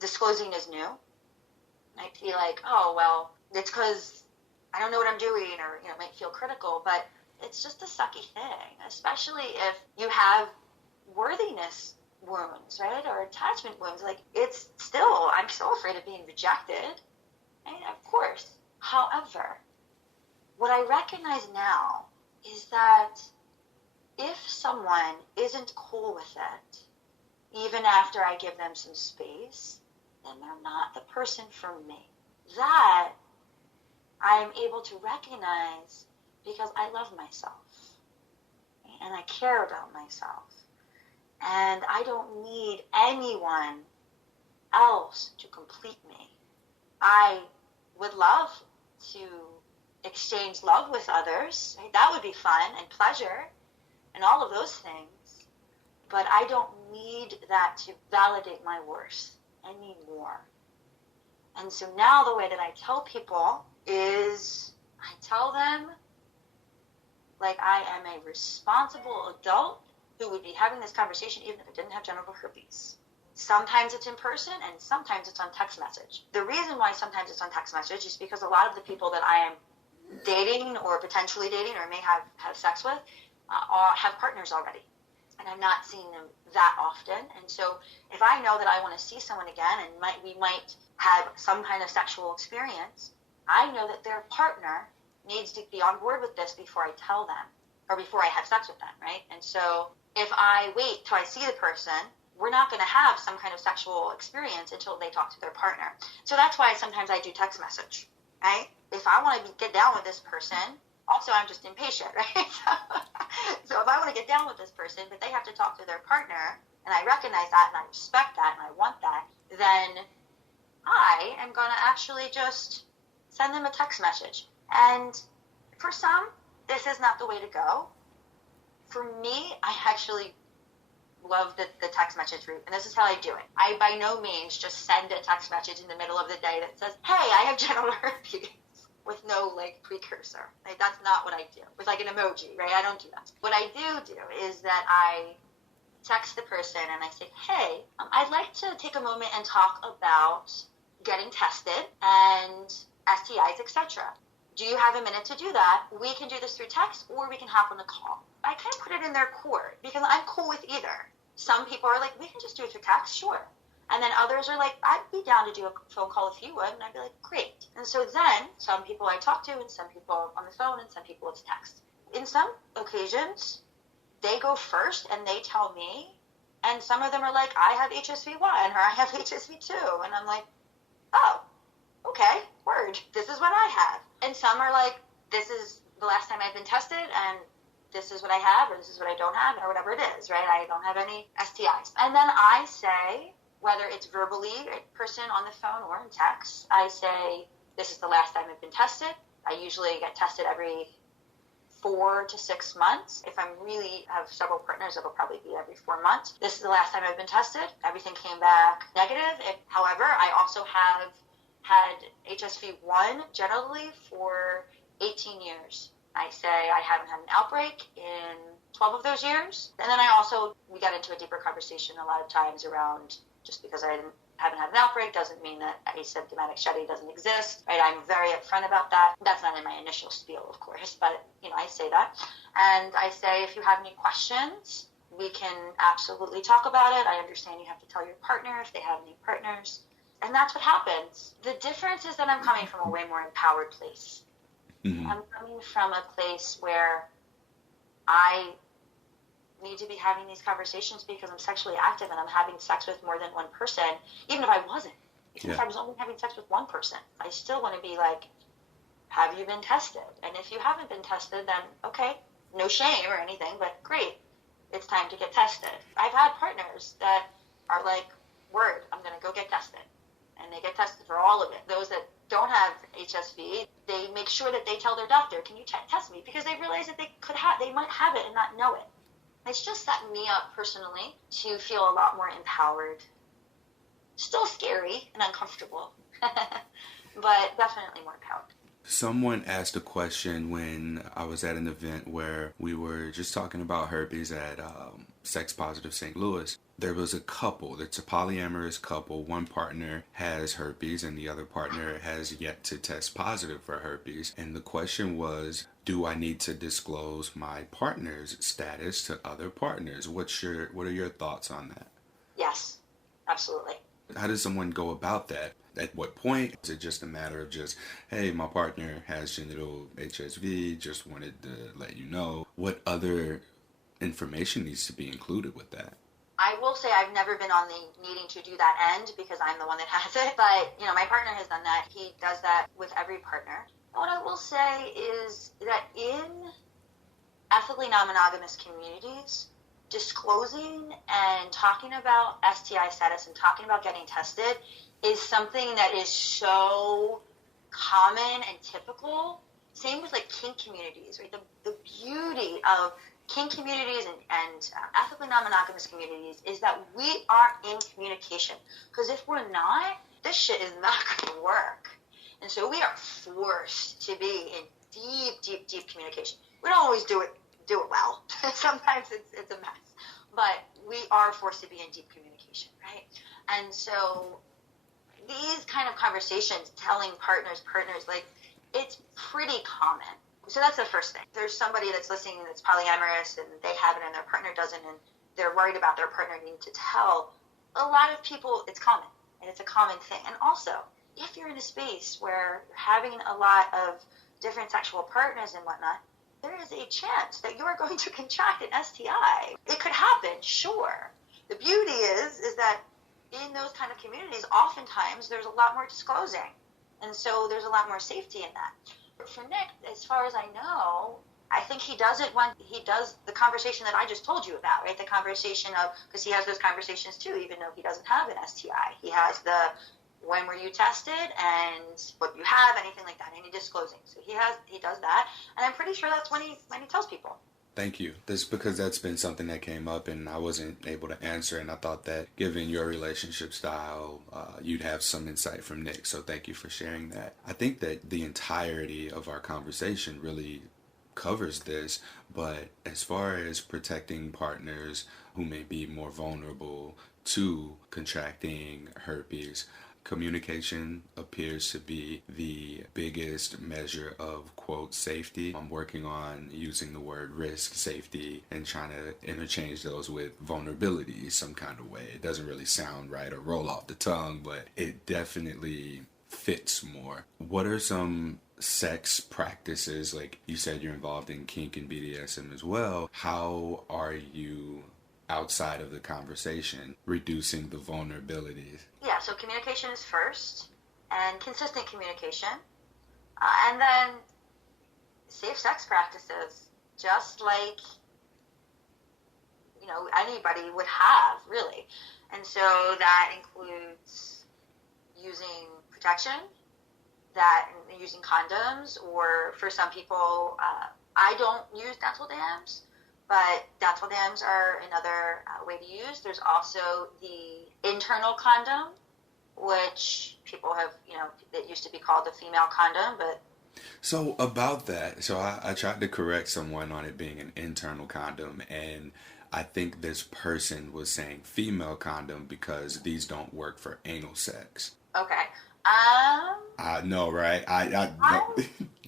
disclosing is new, might be like, oh, well, it's because I don't know what I'm doing, or, you know, might feel critical, but it's just a sucky thing, especially if you have worthiness wounds, right? Or attachment wounds. Like, it's still, I'm so afraid of being rejected. And of course. However, what I recognize now is that if someone isn't cool with it, even after I give them some space, then they're not the person for me. That I'm able to recognize because I love myself and I care about myself. And I don't need anyone else to complete me. I would love to exchange love with others. That would be fun and pleasure and all of those things. But I don't need that to validate my worth. I need more. And so now the way that I tell people is I tell them like I am a responsible adult who would be having this conversation even if I didn't have genital herpes. Sometimes it's in person and sometimes it's on text message. The reason why sometimes it's on text message is because a lot of the people that I am dating or potentially dating or may have sex with have partners already. And I'm not seeing them that often. And so if I know that I want to see someone again and we might have some kind of sexual experience, I know that their partner needs to be on board with this before I tell them or before I have sex with them, right? And so if I wait till I see the person, we're not going to have some kind of sexual experience until they talk to their partner. So that's why sometimes I do text message, right? If I want to get down with this person, also I'm just impatient, right? So if I want to get down with this person, but they have to talk to their partner, and I recognize that and I respect that and I want that, then I am going to actually just send them a text message. And for some, this is not the way to go. For me, I actually love the text message route, and this is how I do it. I by no means just send a text message in the middle of the day that says, hey, I have genital herpes, with no, like, precursor. Like, that's not what I do. With, like, an emoji, right? I don't do that. What I do is that I text the person and I say, hey, I'd like to take a moment and talk about getting tested and STIs, etc. Do you have a minute to do that? We can do this through text or we can hop on the call. I kind of put it in their court because I'm cool with either. Some people are like, we can just do it through text, sure. And then others are like, I'd be down to do a phone call if you would. And I'd be like, great. And so then some people I talk to, and some people on the phone, and some people it's text. In some occasions, they go first and they tell me, and some of them are like, I have HSV1 or I have HSV2. And I'm like, oh, okay, word. This is what I have. And some are like, this is the last time I've been tested, and this is what I have, or this is what I don't have, or whatever it is, right? I don't have any STIs. And then I say, whether it's verbally, a person on the phone or in text, I say, this is the last time I've been tested. I usually get tested every 4 to 6 months. If I'm really have several partners, it'll probably be every 4 months. This is the last time I've been tested. Everything came back negative. However, I also have had HSV1 generally for 18 years. I say I haven't had an outbreak in 12 of those years. And then we got into a deeper conversation a lot of times around, just because I haven't had an outbreak doesn't mean that asymptomatic shedding doesn't exist, right? I'm very upfront about that. That's not in my initial spiel, of course, but, I say that. And I say, if you have any questions, we can absolutely talk about it. I understand you have to tell your partner if they have any partners. And that's what happens. The difference is that I'm coming from a way more empowered place. Mm-hmm. I'm coming from a place where I need to be having these conversations because I'm sexually active and I'm having sex with more than one person, even if I wasn't. Even if I was only having sex with one person, I still want to be like, have you been tested? And if you haven't been tested, then okay, no shame or anything, but great, it's time to get tested. I've had partners that are like, word, I'm going to go get tested. And they get tested for all of it. Those that don't have HSV, they make sure that they tell their doctor, can you test me? Because they realize that they might have it and not know it. It's just set me up personally to feel a lot more empowered. Still scary and uncomfortable, but definitely more empowered. Someone asked a question when I was at an event where we were just talking about herpes at Sex Positive St. Louis. There was a couple, it's a polyamorous couple. One partner has herpes and the other partner has yet to test positive for herpes. And the question was, do I need to disclose my partner's status to other partners? What are your thoughts on that? Yes, absolutely. How does someone go about that? At what point? Is it just a matter of just, hey, my partner has genital HSV, just wanted to let you know? What other information needs to be included with that? I will say I've never been on the needing to do that end because I'm the one that has it. But, my partner has done that. He does that with every partner. What I will say is that in ethically non-monogamous communities, disclosing and talking about STI status and talking about getting tested is something that is so common and typical. Same with like kink communities, right? The beauty of kink communities and ethically non-monogamous communities is that we are in communication. Because if we're not, this shit is not going to work. And so we are forced to be in deep communication. We don't always do it well. Sometimes it's a mess. But we are forced to be in deep communication, right? And so these kind of conversations, telling partners, like, it's pretty common. So that's the first thing. There's somebody that's listening that's polyamorous and they have it and their partner doesn't, and they're worried about their partner needing to tell. A lot of people, it's common, and it's a common thing. And also, if you're in a space where you're having a lot of different sexual partners and whatnot, there is a chance that you're going to contract an STI. It could happen, sure. The beauty is that in those kind of communities, oftentimes there's a lot more disclosing. And so there's a lot more safety in that. But for Nick, as far as I know, I think he does it when he does the conversation that I just told you about, right? The conversation of, because he has those conversations too, even though he doesn't have an STI. He has the, when were you tested and what you have, anything like that, any disclosing. So he does that. And I'm pretty sure that's when he tells people. Thank you. This because that's been something that came up and I wasn't able to answer, and I thought that given your relationship style, you'd have some insight from Nick. So thank you for sharing that. I think that the entirety of our conversation really covers this, but as far as protecting partners who may be more vulnerable to contracting herpes, communication appears to be the biggest measure of, quote, safety. I'm working on using the word risk, safety, and trying to interchange those with vulnerability some kind of way. It doesn't really sound right or roll off the tongue, but it definitely fits more. What are some sex practices, like you said you're involved in kink and BDSM as well, how are you outside of the conversation reducing the vulnerabilities? Yeah, so communication is first, and consistent communication, and then safe sex practices, just like anybody would have, really. And so that includes using protection, that using condoms, or for some people, I don't use dental dams, but dental dams are another way to use. There's also the internal condom, which people have, it used to be called the female condom, but... So about that, so I tried to correct someone on it being an internal condom, and I think this person was saying female condom because these don't work for anal sex. Okay. I know, right? I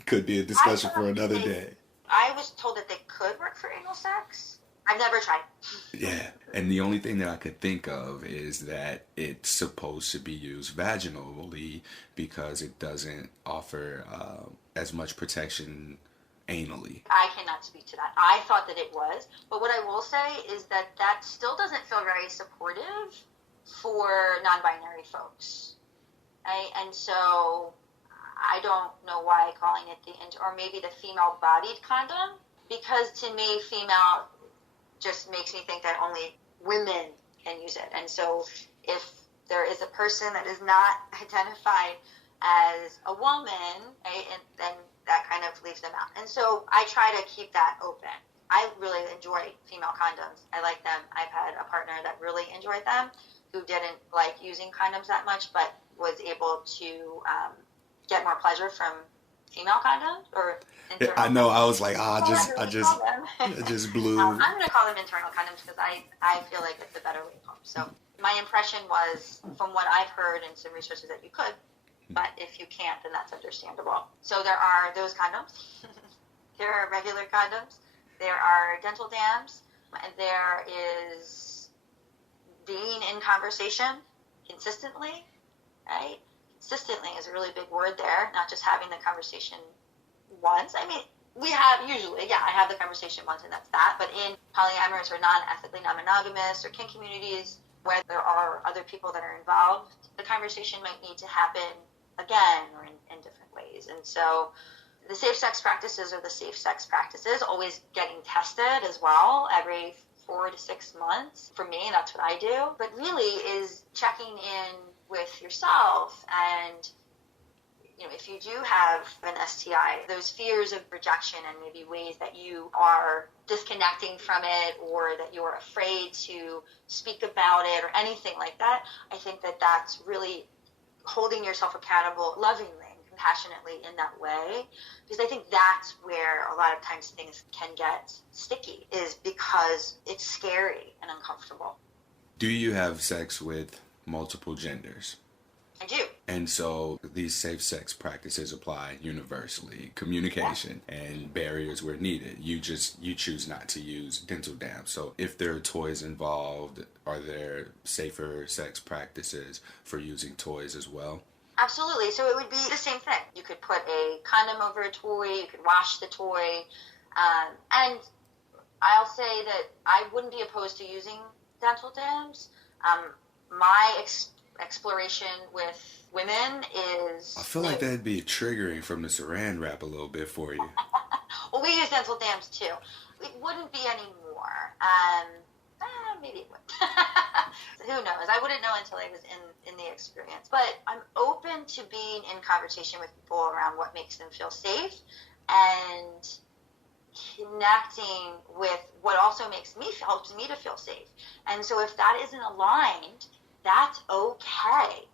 could be a discussion for another day. I was told that they could work for anal sex. I've never tried. Yeah, and the only thing that I could think of is that it's supposed to be used vaginally because it doesn't offer as much protection anally. I cannot speak to that. I thought that it was, but what I will say is that still doesn't feel very supportive for non-binary folks. Right? And so I don't know why calling it or maybe the female-bodied condom, because to me, female just makes me think that only women can use it. And so if there is a person that is not identified as a woman, right, and then that kind of leaves them out. And so I try to keep that open. I really enjoy female condoms. I like them. I've had a partner that really enjoyed them, who didn't like using condoms that much, but was able to get more pleasure from female condoms or internal. I know. I was like, I just blew. I'm going to call them internal condoms because I feel like it's a better way to call them. So my impression was, from what I've heard in some researches, that you could, but if you can't, then that's understandable. So there are those condoms. There are regular condoms. There are dental dams, and there is being in conversation consistently, right? Consistently is a really big word there, not just having the conversation once. I mean, we have usually, I have the conversation once and that's that, but in polyamorous or non-ethically non-monogamous or kink communities where there are other people that are involved, the conversation might need to happen again or in different ways. And so the safe sex practices are the safe sex practices, always getting tested as well every 4 to 6 months. For me, that's what I do. But really is checking in with yourself, and if you do have an STI, those fears of rejection and maybe ways that you are disconnecting from it or that you're afraid to speak about it or anything like that, I think that that's really holding yourself accountable lovingly, compassionately in that way, because I think that's where a lot of times things can get sticky, is because it's scary and uncomfortable. Do you have sex with multiple genders? I do. And so these safe sex practices apply universally. Communication and barriers where needed. You choose not to use dental dams. So if there are toys involved, are there safer sex practices for using toys as well? Absolutely. So it would be the same thing. You could put a condom over a toy. You could wash the toy. And I'll say that I wouldn't be opposed to using dental dams. My exploration with women is... I feel like that'd be triggering from the saran wrap a little bit for you. Well, we use dental dams too. It wouldn't be anymore. Maybe it would. Who knows? I wouldn't know until I was in the experience. But I'm open to being in conversation with people around what makes them feel safe and connecting with what also helps me to feel safe. And so if that isn't aligned, that's okay.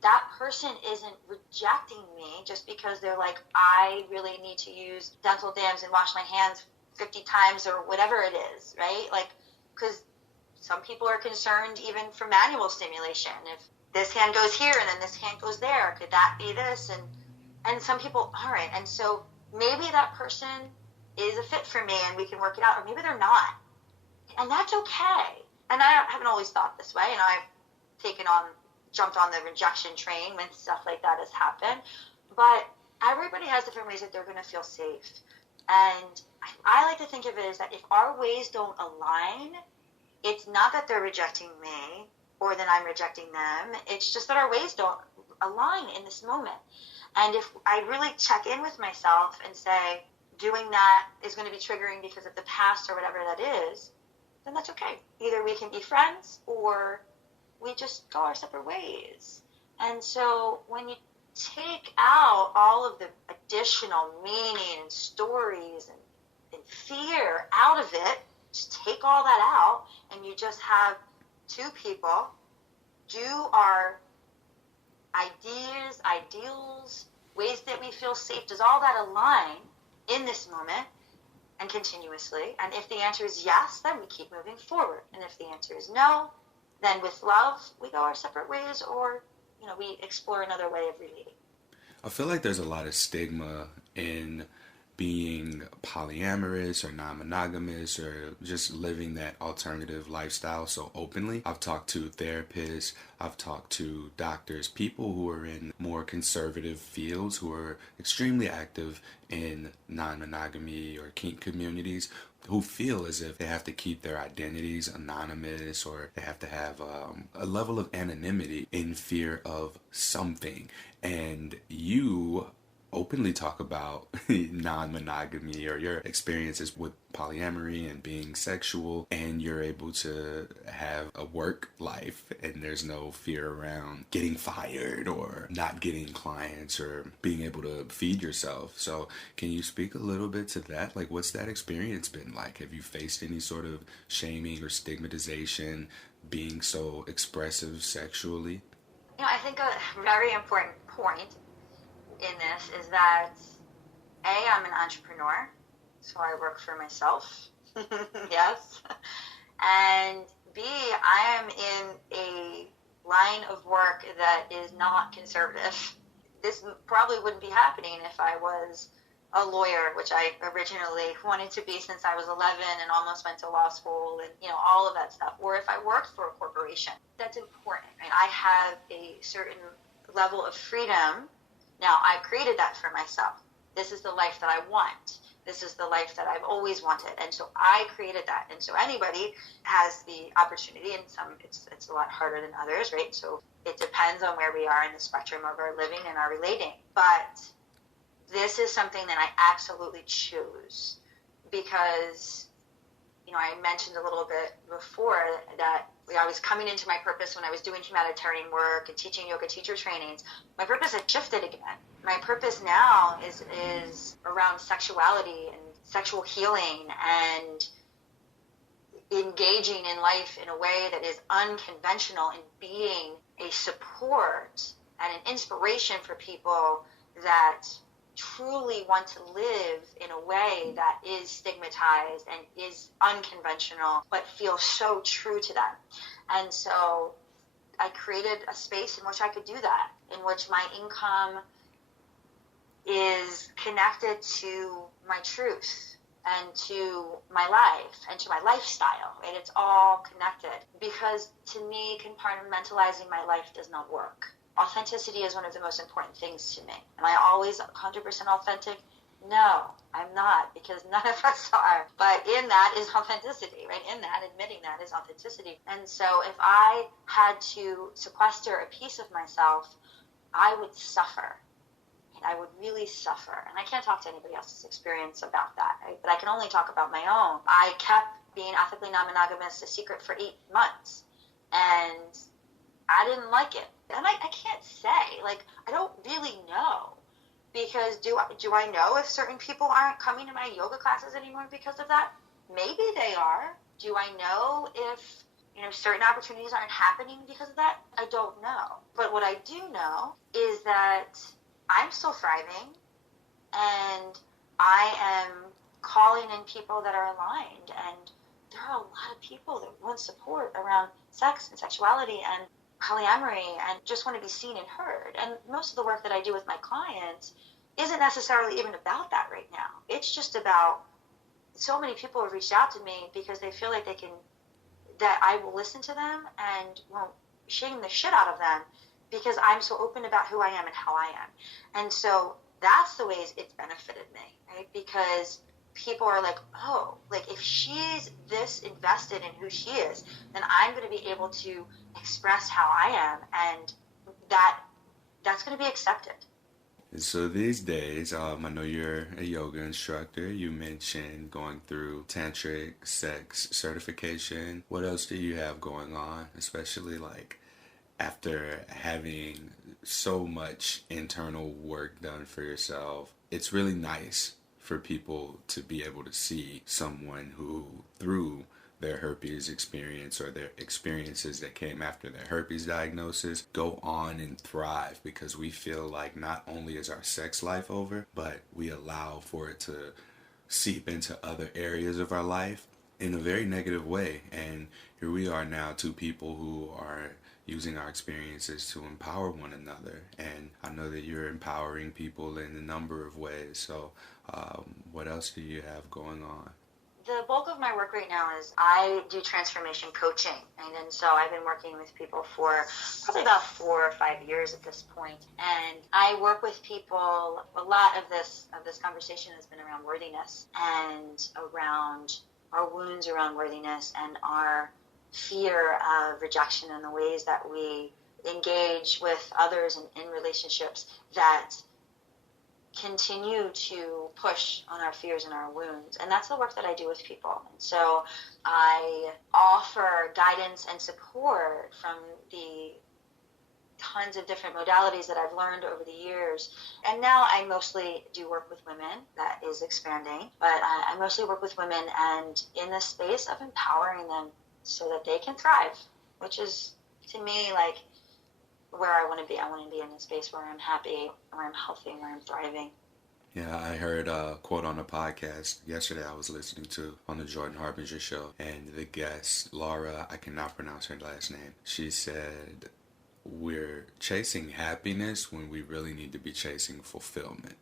That person isn't rejecting me just because they're like, I really need to use dental dams and wash my hands 50 times or whatever it is, right? Like, because some people are concerned even for manual stimulation. If this hand goes here and then this hand goes there. Could that be this? And some people aren't. And so maybe that person is a fit for me and we can work it out, or maybe they're not. And that's okay. And I haven't always thought this way. And I've jumped on the rejection train when stuff like that has happened. But everybody has different ways that they're going to feel safe. And I like to think of it as that if our ways don't align, it's not that they're rejecting me or that I'm rejecting them. It's just that our ways don't align in this moment. And if I really check in with myself and say, doing that is going to be triggering because of the past or whatever that is, then that's okay. Either we can be friends or we just go our separate ways. And so when you take out all of the additional meaning and stories and fear out of it, just take all that out, and you just have two people do our ideas, ideals, ways that we feel safe. Does all that align in this moment and continuously? And if the answer is yes, then we keep moving forward. And if the answer is no, then with love, we go our separate ways, or, we explore another way of relating. I feel like there's a lot of stigma in being polyamorous or non-monogamous or just living that alternative lifestyle so openly. I've talked to therapists, I've talked to doctors, people who are in more conservative fields who are extremely active in non-monogamy or kink communities, who feel as if they have to keep their identities anonymous, or they have to have a level of anonymity in fear of something. And you openly talk about non-monogamy or your experiences with polyamory and being sexual, and you're able to have a work life and there's no fear around getting fired or not getting clients or being able to feed yourself. So can you speak a little bit to that? Like, what's that experience been like? Have you faced any sort of shaming or stigmatization being so expressive sexually? I think a very important point in this is that A, I'm an entrepreneur, so I work for myself. Yes. And B, I am in a line of work that is not conservative. This probably wouldn't be happening if I was a lawyer, which I originally wanted to be since I was 11 and almost went to law school and, all of that stuff. Or if I worked for a corporation. That's important, right? I have a certain level of freedom. Now, I created that for myself. This is the life that I want. This is the life that I've always wanted. And so I created that. And so anybody has the opportunity, and some it's a lot harder than others, right? So it depends on where we are in the spectrum of our living and our relating. But this is something that I absolutely choose because, I mentioned a little bit before that I was coming into my purpose when I was doing humanitarian work and teaching yoga teacher trainings. My purpose had shifted again. My purpose now is around sexuality and sexual healing and engaging in life in a way that is unconventional and being a support and an inspiration for people that truly want to live in a way that is stigmatized and is unconventional, but feels so true to them. And so I created a space in which I could do that, in which my income is connected to my truth and to my life and to my lifestyle, right? It's all connected because to me, compartmentalizing my life does not work. Authenticity is one of the most important things to me. Am I always 100% authentic? No, I'm not, because none of us are. But in that is authenticity, right? In that, admitting that is authenticity. And so if I had to sequester a piece of myself, I would suffer. I would really suffer. And I can't talk to anybody else's experience about that, right? But I can only talk about my own. I kept being ethically non-monogamous a secret for 8 months. And I didn't like it. And I can't say, I don't really know, because do I know if certain people aren't coming to my yoga classes anymore because of that? Maybe they are. Do I know if, certain opportunities aren't happening because of that? I don't know. But what I do know is that I'm still thriving, and I am calling in people that are aligned, and there are a lot of people that want support around sex and sexuality, and polyamory and just want to be seen and heard. And most of the work that I do with my clients isn't necessarily even about that right now. It's just about, so many people have reached out to me because they feel like that I will listen to them and won't shame the shit out of them because I'm so open about who I am and how I am. And so that's the ways it's benefited me, right? Because people are like, oh, like if she's this invested in who she is, then I'm going to be able to express how I am, and that's going to be accepted. And so these days, I know you're a yoga instructor. You mentioned going through tantric sex certification. What else do you have going on, especially like after having so much internal work done for yourself? It's really nice for people to be able to see someone who, through their herpes experience or their experiences that came after their herpes diagnosis, go on and thrive, because we feel like not only is our sex life over, but we allow for it to seep into other areas of our life in a very negative way. And here we are now, two people who are using our experiences to empower one another. And I know that you're empowering people in a number of ways. So what else do you have going on? The bulk of my work right now is I do transformation coaching. And then so I've been working with people for probably about 4 or 5 years at this point. And I work with people, a lot of this conversation has been around worthiness and around our wounds around worthiness and our fear of rejection and the ways that we engage with others and in relationships that continue to push on our fears and our wounds. And that's the work that I do with people. And so I offer guidance and support from the tons of different modalities that I've learned over the years. And now I mostly do work with women. That is expanding. But I mostly work with women and in the space of empowering them so that they can thrive, which is, to me, like where I want to be. I want to be in a space where I'm happy, where I'm healthy, where I'm thriving. Yeah, I heard a quote on a podcast yesterday I was listening to on the Jordan Harbinger show, and the guest, Laura, I cannot pronounce her last name, she said, we're chasing happiness when we really need to be chasing fulfillment.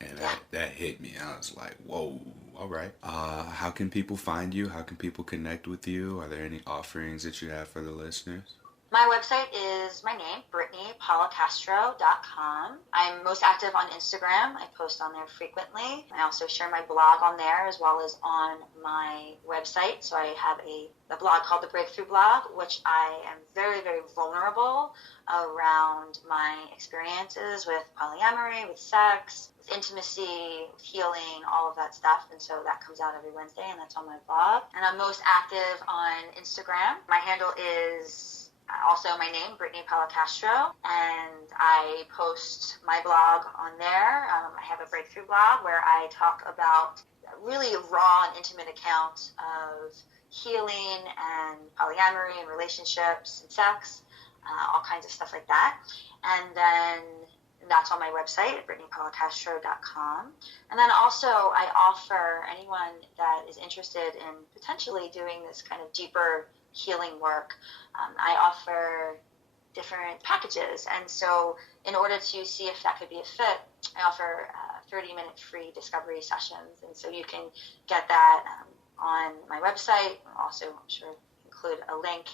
And that hit me. I was like, whoa, all right. How can people find you? How can people connect with you? Are there any offerings that you have for the listeners? My website is my name, BrittanyPolacastro.com. I'm most active on Instagram. I post on there frequently. I also share my blog on there as well as on my website. So I have a blog called The Breakthrough Blog, which I am very, very vulnerable around my experiences with polyamory, with sex, with intimacy, with healing, all of that stuff. And so that comes out every Wednesday, and that's on my blog. And I'm most active on Instagram. My handle is also my name, Brittany Polacastro, and I post my blog on there. I have a breakthrough blog where I talk about really raw and intimate account of healing and polyamory and relationships and sex, all kinds of stuff like that. And then that's on my website at BrittanyPolacastro.com. And then also I offer anyone that is interested in potentially doing this kind of deeper healing work, I offer different packages. And so in order to see if that could be a fit, I offer 30-minute free discovery sessions. And so you can get that on my website. I'll also, I'm sure, include a link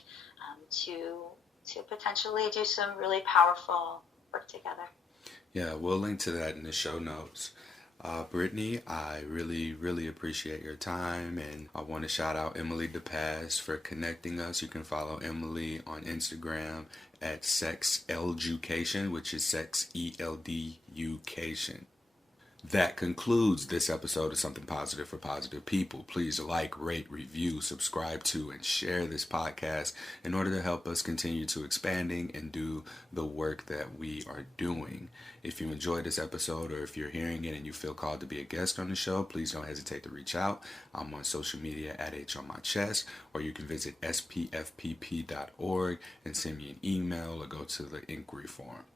to potentially do some really powerful work together. Yeah, we'll link to that in the show notes. Brittany, I really, really appreciate your time, and I want to shout out Emily DePaz for connecting us. You can follow Emily on Instagram at SexElducation, which is SexElducation. That concludes this episode of Something Positive for Positive People. Please like, rate, review, subscribe to, and share this podcast in order to help us continue to expanding and do the work that we are doing. If you enjoyed this episode, or if you're hearing it and you feel called to be a guest on the show, please don't hesitate to reach out. I'm on social media at H on my chest, or you can visit SPFPP.org and send me an email or go to the inquiry form.